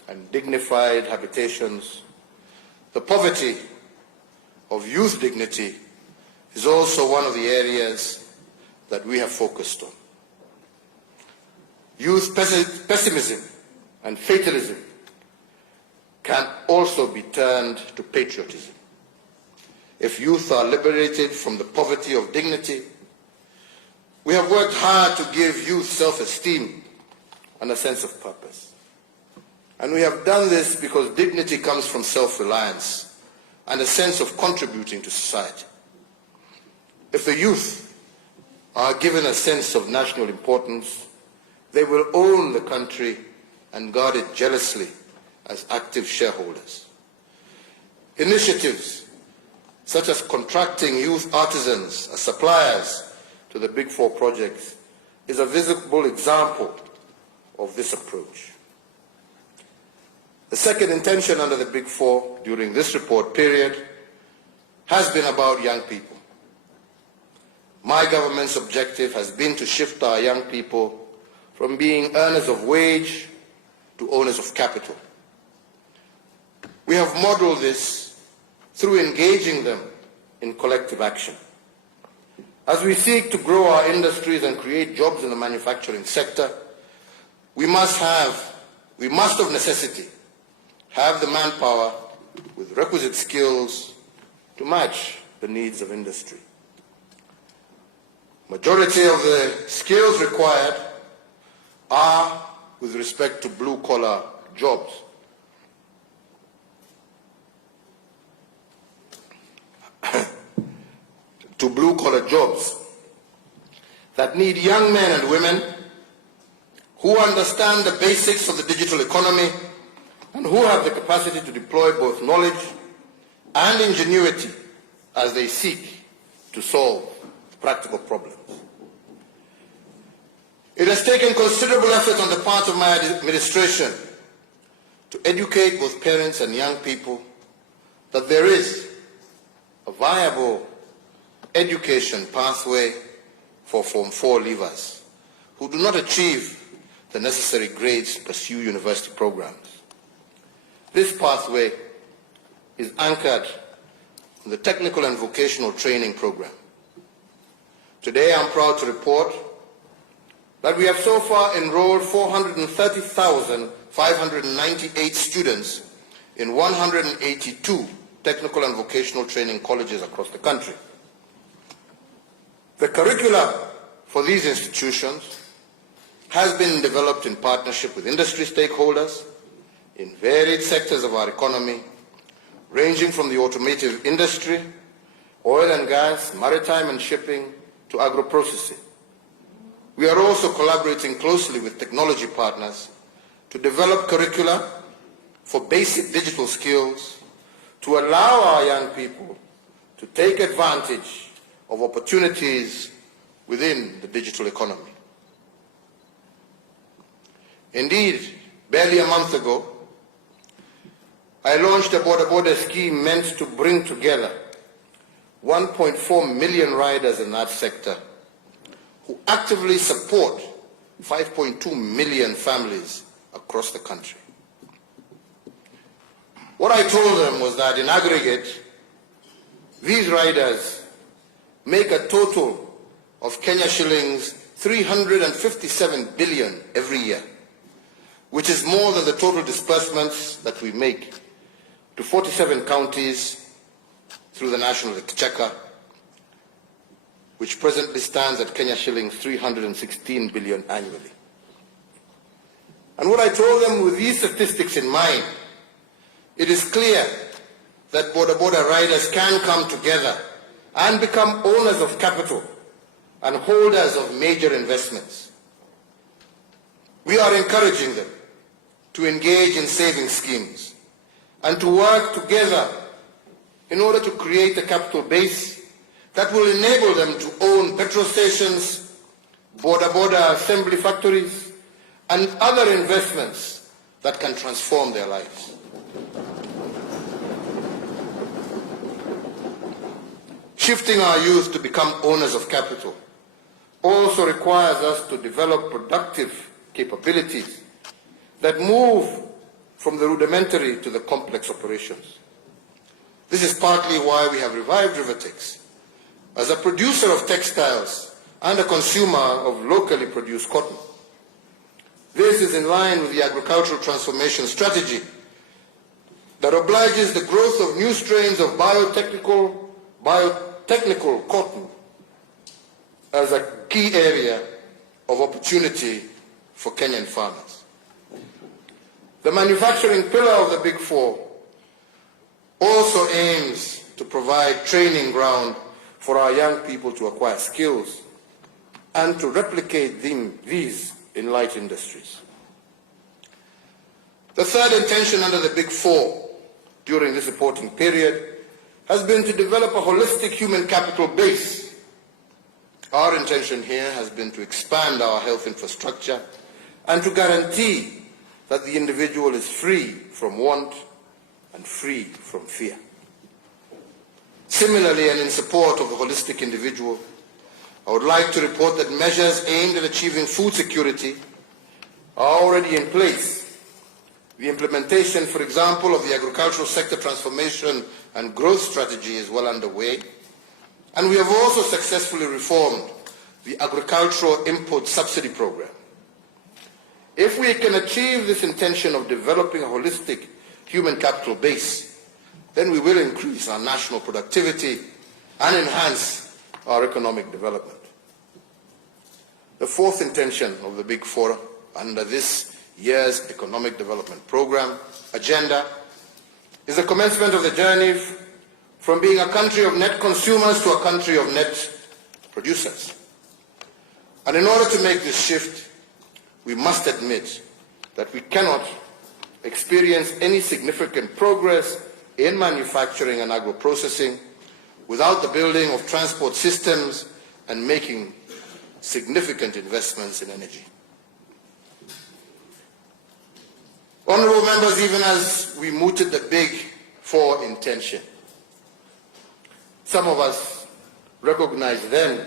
and dignified habitations. The poverty of youth dignity is also one of the areas that we have focused on. Youth pessimism and fatalism can also be turned to patriotism. If youth are liberated from the poverty of dignity, we have worked hard to give youth self-esteem and a sense of purpose. And we have done this because dignity comes from self-reliance and a sense of contributing to society. If the youth are given a sense of national importance, they will own the country and guard it jealously as active shareholders. Initiatives such as contracting youth artisans as suppliers to the Big Four projects is a visible example of this approach. The second intention under the Big Four during this report period has been about young people. My government's objective has been to shift our young people from being earners of wage to owners of capital. We have modeled this through engaging them in collective action. As we seek to grow our industries and create jobs in the manufacturing sector, we must of necessity have the manpower with requisite skills to match the needs of industry. Majority of the skills required are with respect to blue-collar jobs. To blue-collar jobs that need young men and women who understand the basics of the digital economy and who have the capacity to deploy both knowledge and ingenuity as they seek to solve practical problems. It has taken considerable effort on the part of my administration to educate both parents and young people that there is a viable education pathway for Form 4 leavers who do not achieve the necessary grades to pursue university programs. This pathway is anchored in the Technical and Vocational Training Program. Today I'm proud to report that we have so far enrolled 430,598 students in 182 technical and vocational training colleges across the country. The curricula for these institutions has been developed in partnership with industry stakeholders in varied sectors of our economy, ranging from the automotive industry, oil and gas, maritime and shipping, to agro-processing. We are also collaborating closely with technology partners to develop curricula for basic digital skills to allow our young people to take advantage of opportunities within the digital economy. Indeed, barely a month ago, I launched a border scheme meant to bring together 1.4 million riders in that sector who actively support 5.2 million families across the country. What I told them was that in aggregate, these riders make a total of Kenya shillings 357 billion every year, which is more than the total disbursements that we make to 47 counties through the National Exchequer, which presently stands at Kenya shillings 316 billion annually. And what I told them with these statistics in mind, it is clear that border riders can come together and become owners of capital and holders of major investments. We are encouraging them to engage in saving schemes and to work together in order to create a capital base that will enable them to own petrol stations, border assembly factories, and other investments that can transform their lives. Shifting our youth to become owners of capital also requires us to develop productive capabilities that move from the rudimentary to the complex operations. This is partly why we have revived Rivertex as a producer of textiles and a consumer of locally produced cotton. This is in line with the agricultural transformation strategy that obliges the growth of new strains of biotechnical cotton as a key area of opportunity for Kenyan farmers. The manufacturing pillar of the Big Four also aims to provide training ground for our young people to acquire skills and to replicate these in light industries. The third intention under the Big Four during this reporting period has been to develop a holistic human capital base. Our intention here has been to expand our health infrastructure and to guarantee that the individual is free from want and free from fear. Similarly, and in support of the holistic individual, I would like to report that measures aimed at achieving food security are already in place. The implementation, for example, of the agricultural sector transformation and growth strategy is well underway, and we have also successfully reformed the agricultural input subsidy program. If we can achieve this intention of developing a holistic human capital base, then we will increase our national productivity and enhance our economic development. The fourth intention of the Big Four under this year's economic development program agenda is the commencement of the journey from being a country of net consumers to a country of net producers. And in order to make this shift, we must admit that we cannot experience any significant progress in manufacturing and agro-processing without the building of transport systems and making significant investments in energy. Honourable members, even as we mooted the Big Four intention, some of us recognized then,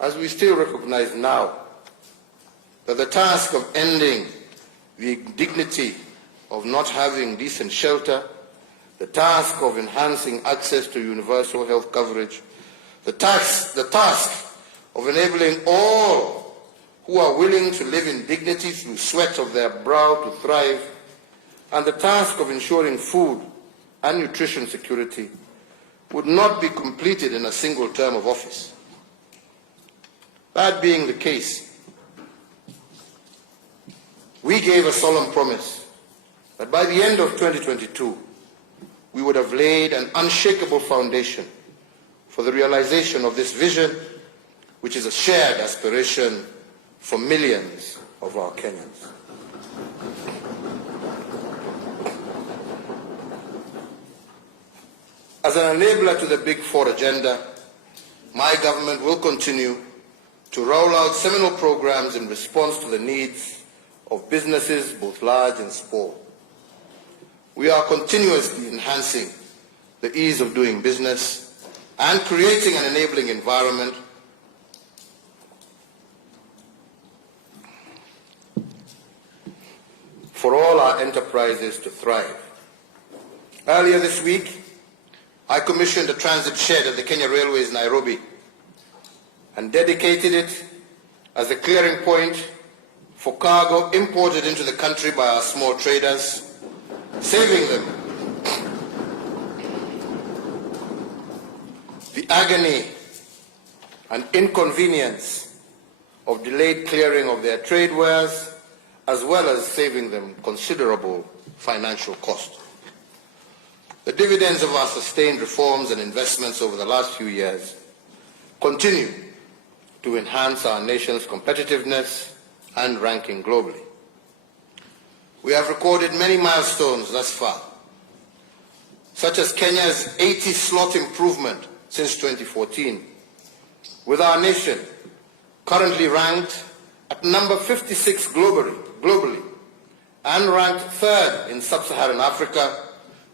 as we still recognize now, that the task of ending the indignity of not having decent shelter, the task of enhancing access to universal health coverage, the task of enabling all who are willing to live in dignity through sweat of their brow to thrive, and the task of ensuring food and nutrition security would not be completed in a single term of office. That being the case, we gave a solemn promise that by the end of 2022, we would have laid an unshakable foundation for the realization of this vision, which is a shared aspiration for millions of our Kenyans. As an enabler to the Big Four agenda, my government will continue to roll out seminal programs in response to the needs of businesses, both large and small. We are continuously enhancing the ease of doing business and creating an enabling environment for all our enterprises to thrive. Earlier this week, I commissioned a transit shed at the Kenya Railways Nairobi and dedicated it as a clearing point for cargo imported into the country by our small traders, saving them the agony and inconvenience of delayed clearing of their trade wares, as well as saving them considerable financial cost. The dividends of our sustained reforms and investments over the last few years continue to enhance our nation's competitiveness and ranking globally. We have recorded many milestones thus far, such as Kenya's 80 slot improvement since 2014, with our nation currently ranked at number 56 globally and ranked third in sub-Saharan Africa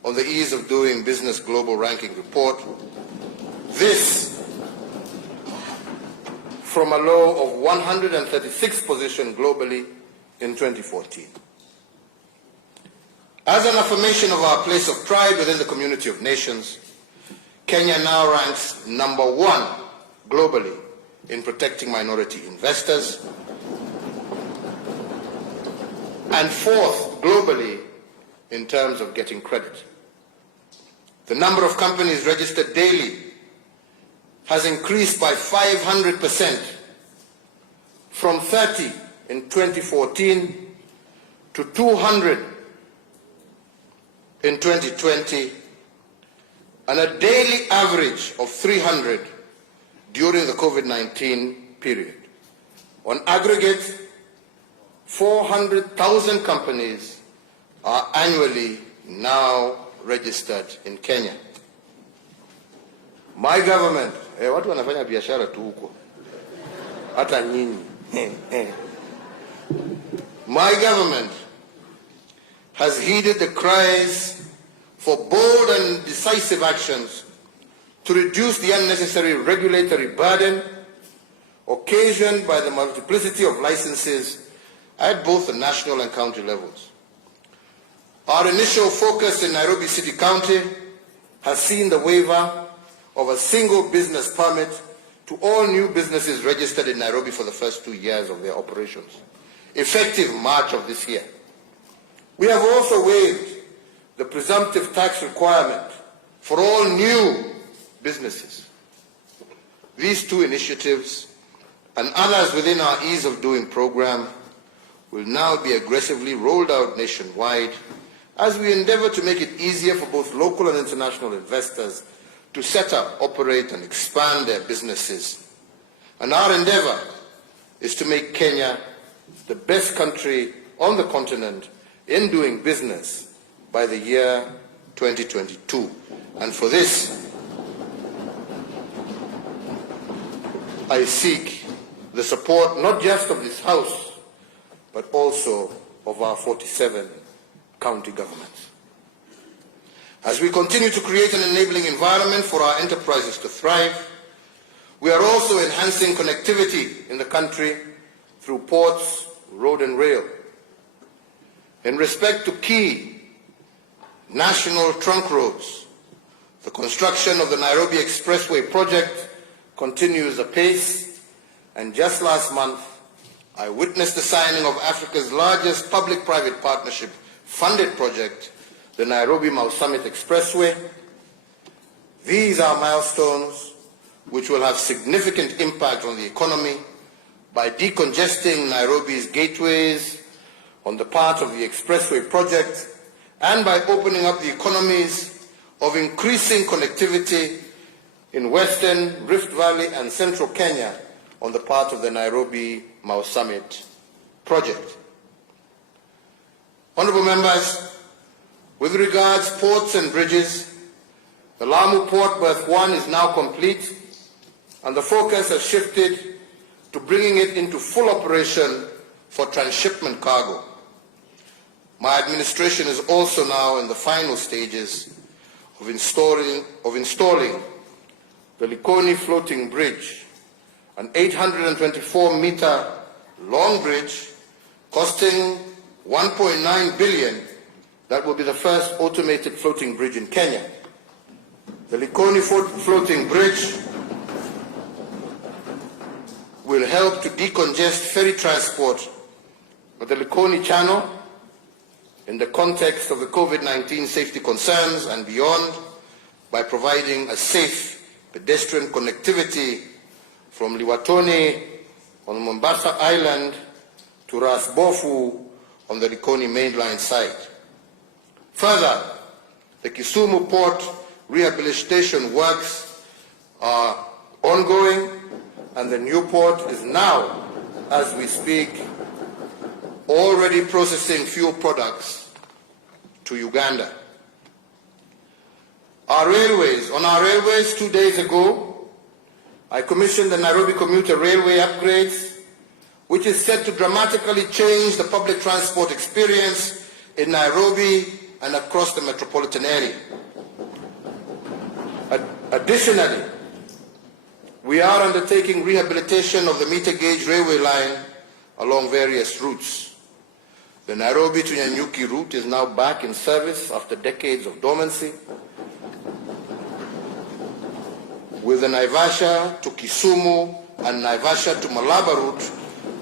on the Ease of Doing Business Global Ranking Report. This from a low of 136th position globally in 2014. As an affirmation of our place of pride within the community of nations, Kenya now ranks number 1 globally in protecting minority investors and 4th globally in terms of getting credit. The number of companies registered daily has increased by 500% from 30 in 2014 to 200 in 2020, and a daily average of 300 during the COVID-19 period. On aggregate, 400,000 companies are annually now registered in Kenya. My government, watu wanafanya biashara tu huko, hata nyinyi. My government has heeded the cries for bold and decisive actions to reduce the unnecessary regulatory burden occasioned by the multiplicity of licenses at both the national and county levels. Our initial focus in Nairobi City County has seen the waiver of a single business permit to all new businesses registered in Nairobi for the first 2 years of their operations, effective March of this year. We have also waived the presumptive tax requirement for all new businesses. These 2 initiatives and others within our Ease of Doing program will now be aggressively rolled out nationwide as we endeavor to make it easier for both local and international investors to set up, operate, and expand their businesses. And our endeavor is to make Kenya the best country on the continent in doing business by the year 2022. And for this, I seek the support not just of this House, but also of our 47 county governments. As we continue to create an enabling environment for our enterprises to thrive, we are also enhancing connectivity in the country through ports, road and rail. In respect to key national trunk roads, the construction of the Nairobi Expressway project continues apace, and just last month, I witnessed the signing of Africa's largest public-private partnership funded project, the Nairobi Mau Summit Expressway. These are milestones which will have significant impact on the economy by decongesting Nairobi's gateways on the part of the expressway project and by opening up the economies of increasing connectivity in Western, Rift Valley and Central Kenya on the part of the Nairobi Mau Summit project. Honorable members, with regards ports and bridges, the Lamu Port Berth 1 is now complete, and the focus has shifted to bringing it into full operation for transshipment cargo. My administration is also now in the final stages of installing the Likoni Floating Bridge, an 824-meter long bridge costing 1.9 billion that will be the first automated floating bridge in Kenya. The Likoni Floating Bridge will help to decongest ferry transport of the Likoni Channel in the context of the COVID-19 safety concerns and beyond by providing a safe pedestrian connectivity from Liwatoni on Mombasa Island to Ras Bofu on the Likoni mainline site. Further, the Kisumu Port rehabilitation works are ongoing, and the new port is now, as we speak, already processing fuel products to Uganda. On our railways 2 days ago, I commissioned the Nairobi commuter railway upgrades, which is set to dramatically change the public transport experience in Nairobi and across the metropolitan area. Additionally, we are undertaking rehabilitation of the meter gauge railway line along various routes. The Nairobi to Nyanyuki route is now back in service after decades of dormancy, with the Naivasha to Kisumu and Naivasha to Malaba route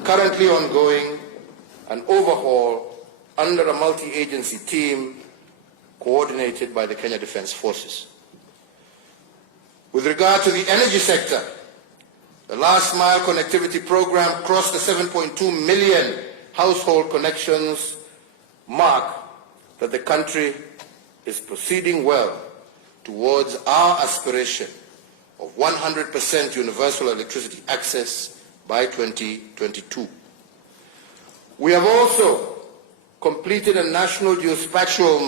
currently ongoing an overhaul under a multi-agency team coordinated by the Kenya Defence Forces. With regard to the energy sector, the last mile connectivity program crossed the 7.2 million household connections mark that the country is proceeding well towards our aspiration of 100% universal electricity access by 2022. We have also completed a national geospatial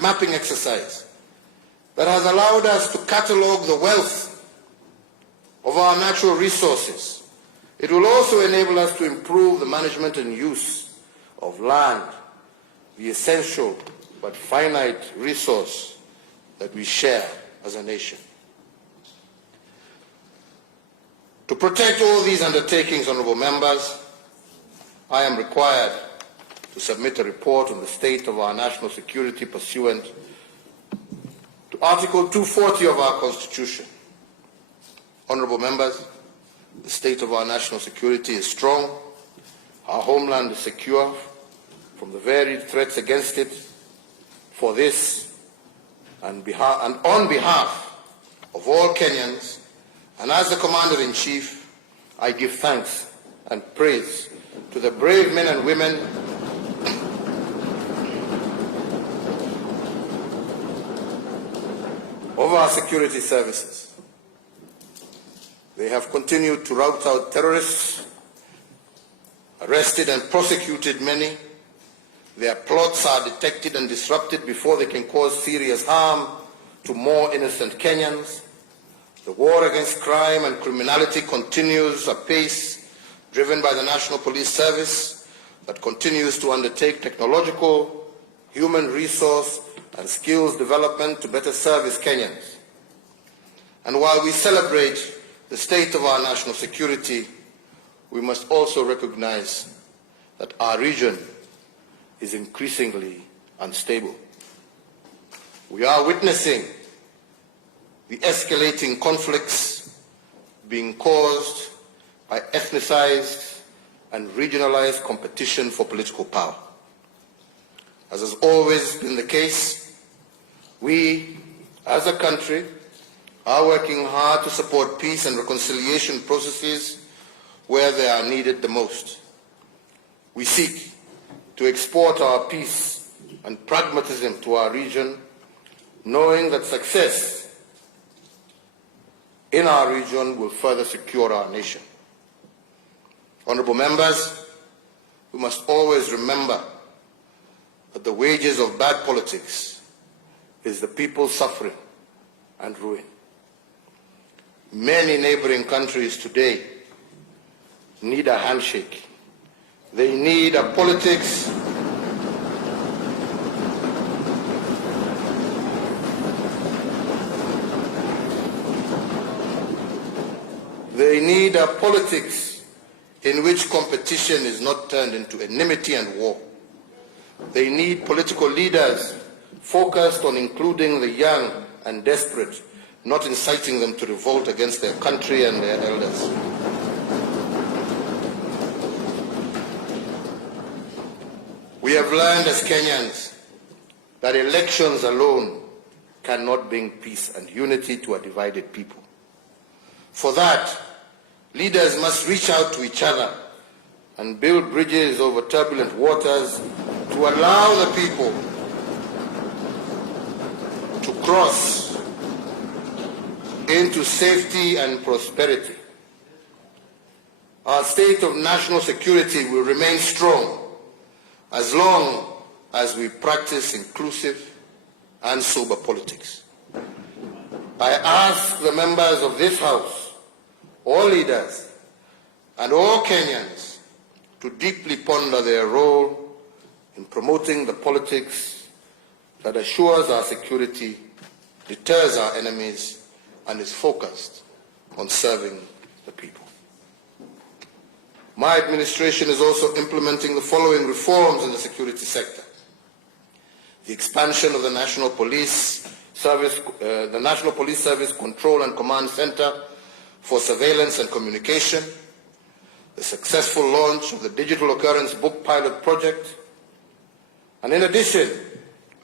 mapping exercise that has allowed us to catalogue the wealth of our natural resources. It will also enable us to improve the management and use of land, the essential but finite resource that we share as a nation. To protect all these undertakings, honourable members, I am required to submit a report on the state of our national security pursuant to Article 240 of our Constitution. Honourable members, the state of our national security is strong. Our homeland is secure from the varied threats against it. For this, and on behalf of all Kenyans, and as the Commander-in-Chief, I give thanks and praise to the brave men and women of our security services. They have continued to rout out terrorists, arrested and prosecuted many. Their plots are detected and disrupted before they can cause serious harm to more innocent Kenyans. The war against crime and criminality continues apace, driven by the National Police Service that continues to undertake technological, human resource and skills development to better service Kenyans. And while we celebrate the state of our national security, we must also recognize that our region is increasingly unstable. We are witnessing the escalating conflicts being caused by ethnicized and regionalized competition for political power. As has always been the case, we, as a country, are working hard to support peace and reconciliation processes where they are needed the most. We seek to export our peace and pragmatism to our region, knowing that success in our region will further secure our nation. Honourable members, we must always remember that the wages of bad politics is the people's suffering and ruin. Many neighbouring countries today need a handshake. They need a politics in which competition is not turned into enmity and war. They need political leaders focused on including the young and desperate, not inciting them to revolt against their country and their elders. We have learned as Kenyans that elections alone cannot bring peace and unity to a divided people. For that, leaders must reach out to each other and build bridges over turbulent waters to allow the people to cross into safety and prosperity. Our state of national security will remain strong as long as we practice inclusive and sober politics. I ask the members of this House, all leaders, and all Kenyans to deeply ponder their role in promoting the politics that assures our security, deters our enemies, and is focused on serving the people. My administration is also implementing the following reforms in the security sector: the expansion of the National Police Service Control and Command Center for Surveillance and Communication, the successful launch of the Digital Occurrence Book Pilot Project, and in addition,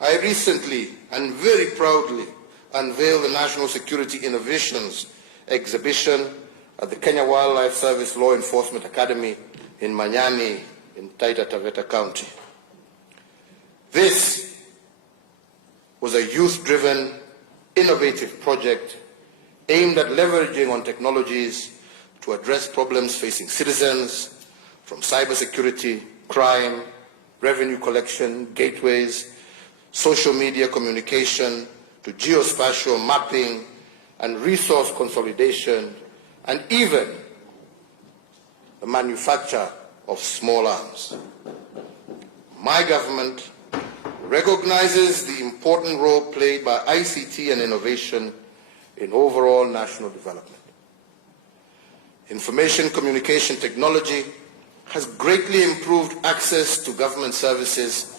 I recently and very proudly unveiled the National Security Innovations exhibition at the Kenya Wildlife Service Law Enforcement Academy in Manyani in Taita Taveta County. This was a youth-driven, innovative project aimed at leveraging on technologies to address problems facing citizens, from cybersecurity, crime, revenue collection, gateways, social media communication, to geospatial mapping and resource consolidation, and even the manufacture of small arms. My government recognizes the important role played by ICT and innovation in overall national development. Information communication technology has greatly improved access to government services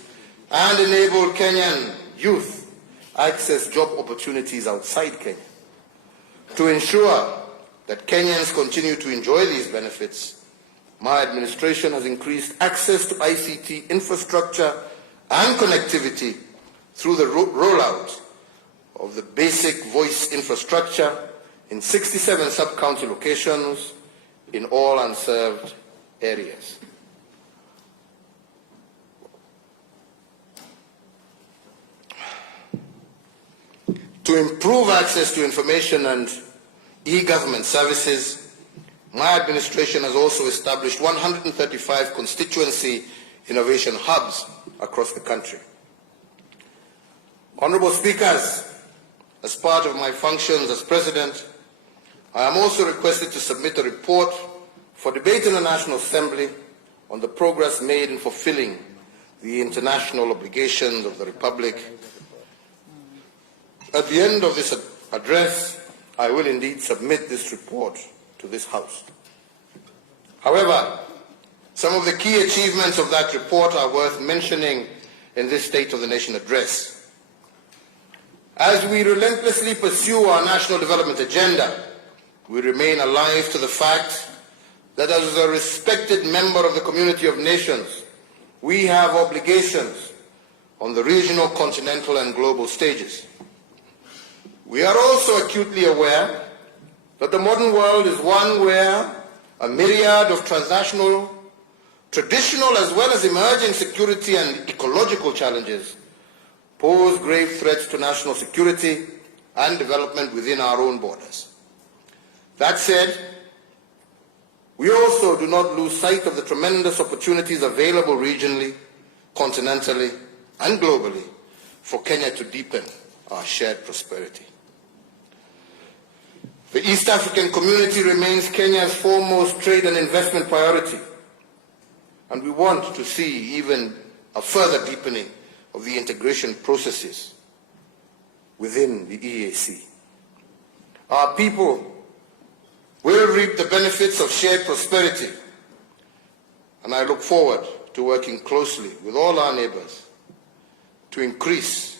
and enabled Kenyan youth access job opportunities outside Kenya. To ensure that Kenyans continue to enjoy these benefits, my administration has increased access to ICT infrastructure and connectivity through the rollout of the basic voice infrastructure in 67 sub-county locations in all unserved areas. To improve access to information and e-government services, my administration has also established 135 constituency innovation hubs across the country. Honorable Speakers, as part of my functions as President, I am also requested to submit a report for debate in the National Assembly on the progress made in fulfilling the international obligations of the Republic. At the end of this address, I will indeed submit this report to this House. However, some of the key achievements of that report are worth mentioning in this State of the Nation address. As we relentlessly pursue our national development agenda, we remain alive to the fact that as a respected member of the community of nations, we have obligations on the regional, continental, and global stages. We are also acutely aware that the modern world is one where a myriad of transnational, traditional as well as emerging security and ecological challenges pose grave threats to national security and development within our own borders. That said, we also do not lose sight of the tremendous opportunities available regionally, continentally, and globally for Kenya to deepen our shared prosperity. The East African community remains Kenya's foremost trade and investment priority, and we want to see even a further deepening of the integration processes within the EAC. Our people will reap the benefits of shared prosperity, and I look forward to working closely with all our neighbors to increase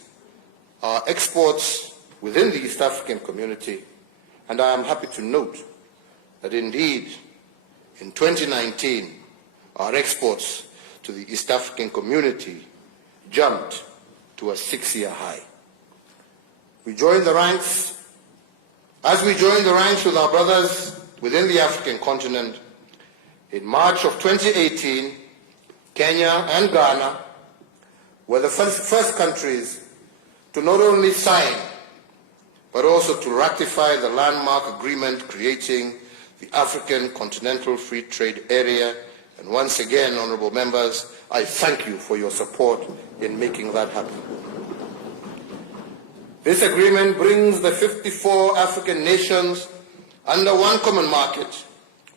our exports within the East African community. And I am happy to note that indeed in 2019 our exports to the East African community jumped to a 6-year high. As we join the ranks with our brothers within the African continent, in March of 2018, Kenya and Ghana were the first countries to not only sign but also to ratify the landmark agreement creating the African Continental Free Trade Area. And once again, honorable members, I thank you for your support in making that happen. This agreement brings the 54 African nations under one common market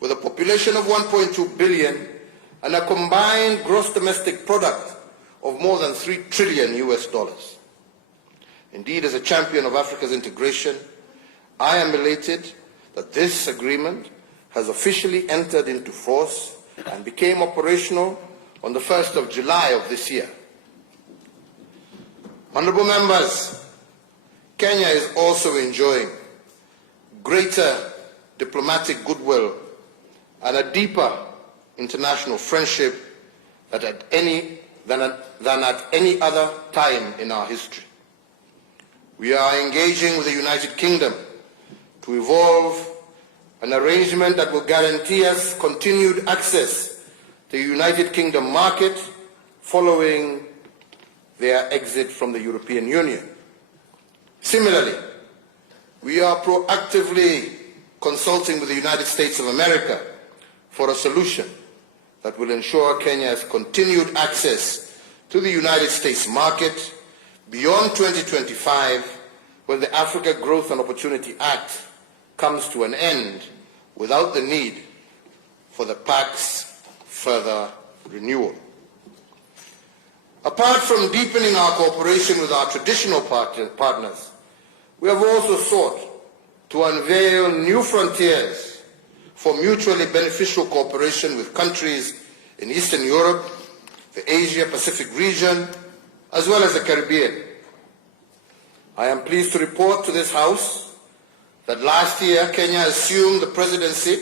with a population of 1.2 billion and a combined gross domestic product of more than $3 trillion US. Indeed, as a champion of Africa's integration, I am elated that this agreement has officially entered into force and became operational on the 1st of July of this year. Honourable members, Kenya is also enjoying greater diplomatic goodwill and a deeper international friendship than at any other time in our history. We are engaging with the United Kingdom to evolve an arrangement that will guarantee us continued access to the United Kingdom market following their exit from the European Union. Similarly, we are proactively consulting with the United States of America for a solution that will ensure Kenya has continued access to the United States market beyond 2025, when the Africa Growth and Opportunity Act comes to an end without the need for the PAC's further renewal. Apart from deepening our cooperation with our traditional partners, we have also sought to unveil new frontiers for mutually beneficial cooperation with countries in Eastern Europe, the Asia-Pacific region, as well as the Caribbean. I am pleased to report to this House that last year Kenya assumed the presidency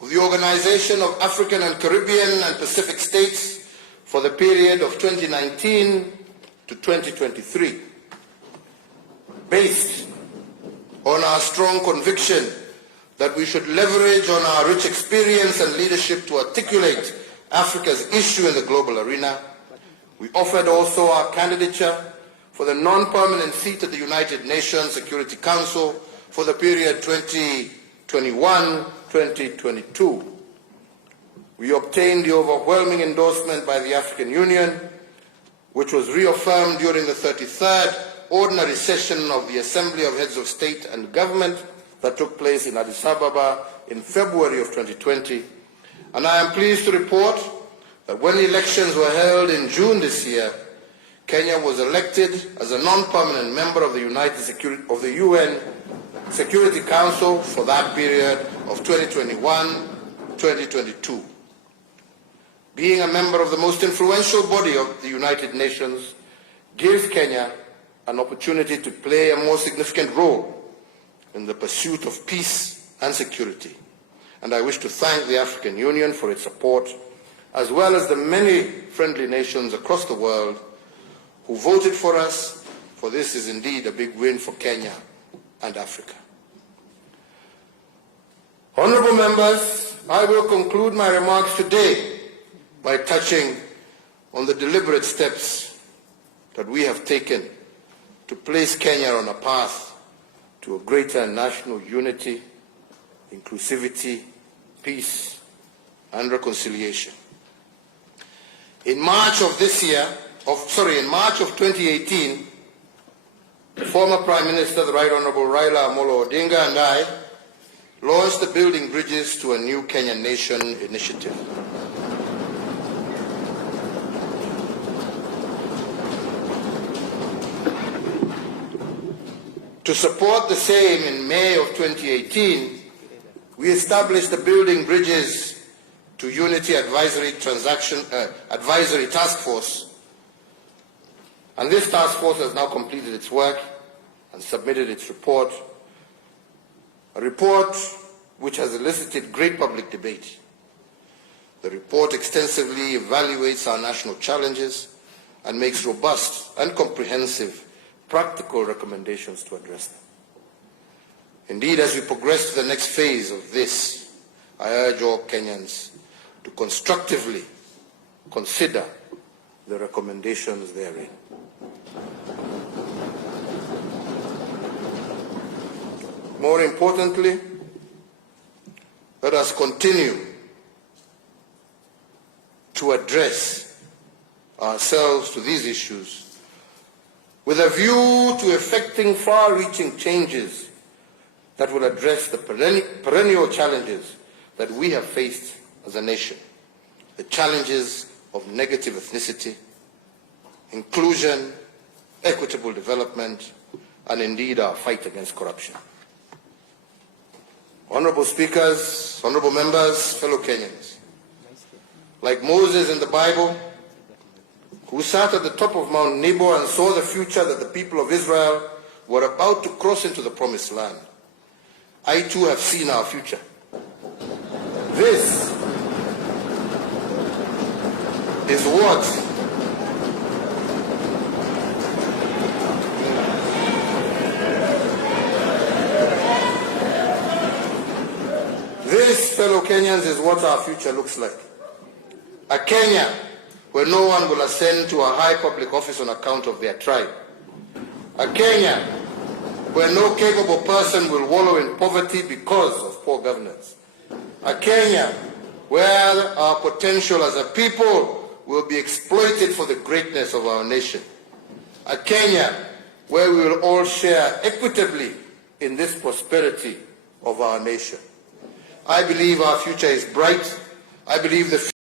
of the Organization of African and Caribbean and Pacific States for the period of 2019 to 2023. Based on our strong conviction that we should leverage on our rich experience and leadership to articulate Africa's issue in the global arena, we offered also our candidature for the non-permanent seat at the United Nations Security Council for the period 2021-2022. We obtained the overwhelming endorsement by the African Union, which was reaffirmed during the 33rd Ordinary Session of the Assembly of Heads of State and Government that took place in Addis Ababa in February of 2020. And I am pleased to report that when elections were held in June this year, Kenya was elected as a non-permanent member of the UN Security Council for that period of 2021-2022. Being a member of the most influential body of the United Nations gives Kenya an opportunity to play a more significant role in the pursuit of peace and security. And I wish to thank the African Union for its support, as well as the many friendly nations across the world who voted for us, for this is indeed a big win for Kenya and Africa. Honourable members, I will conclude my remarks today by touching on the deliberate steps that we have taken to place Kenya on a path to a greater national unity, inclusivity, peace, and reconciliation. In March of 2018, the former Prime Minister, the Right Honourable Raila Amolo Odinga, and I launched the Building Bridges to a New Kenyan Nation initiative. To support the same, in May of 2018, we established the Building Bridges to Unity Advisory Task Force, and this task force has now completed its work and submitted its report, a report which has elicited great public debate. The report extensively evaluates our national challenges and makes robust and comprehensive practical recommendations to address them. Indeed, as we progress to the next phase of this, I urge all Kenyans to constructively consider the recommendations therein. More importantly, let us continue to address ourselves to these issues with a view to effecting far-reaching changes that will address the perennial challenges that we have faced as a nation. The challenges of negative ethnicity, inclusion, equitable development, and indeed our fight against corruption. Honorable speakers, honorable members, fellow Kenyans, like Moses in the Bible, who sat at the top of Mount Nebo and saw the future that the people of Israel were about to cross into the promised land, I too have seen our future. This is what fellow Kenyans, is what our future looks like. A Kenya where no one will ascend to a high public office on account of their tribe. A Kenya where no capable person will wallow in poverty because of poor governance. A Kenya where our potential as a people will be exploited for the greatness of our nation. A Kenya where we will all share equitably in this prosperity of our nation. I believe our future is bright. I believe the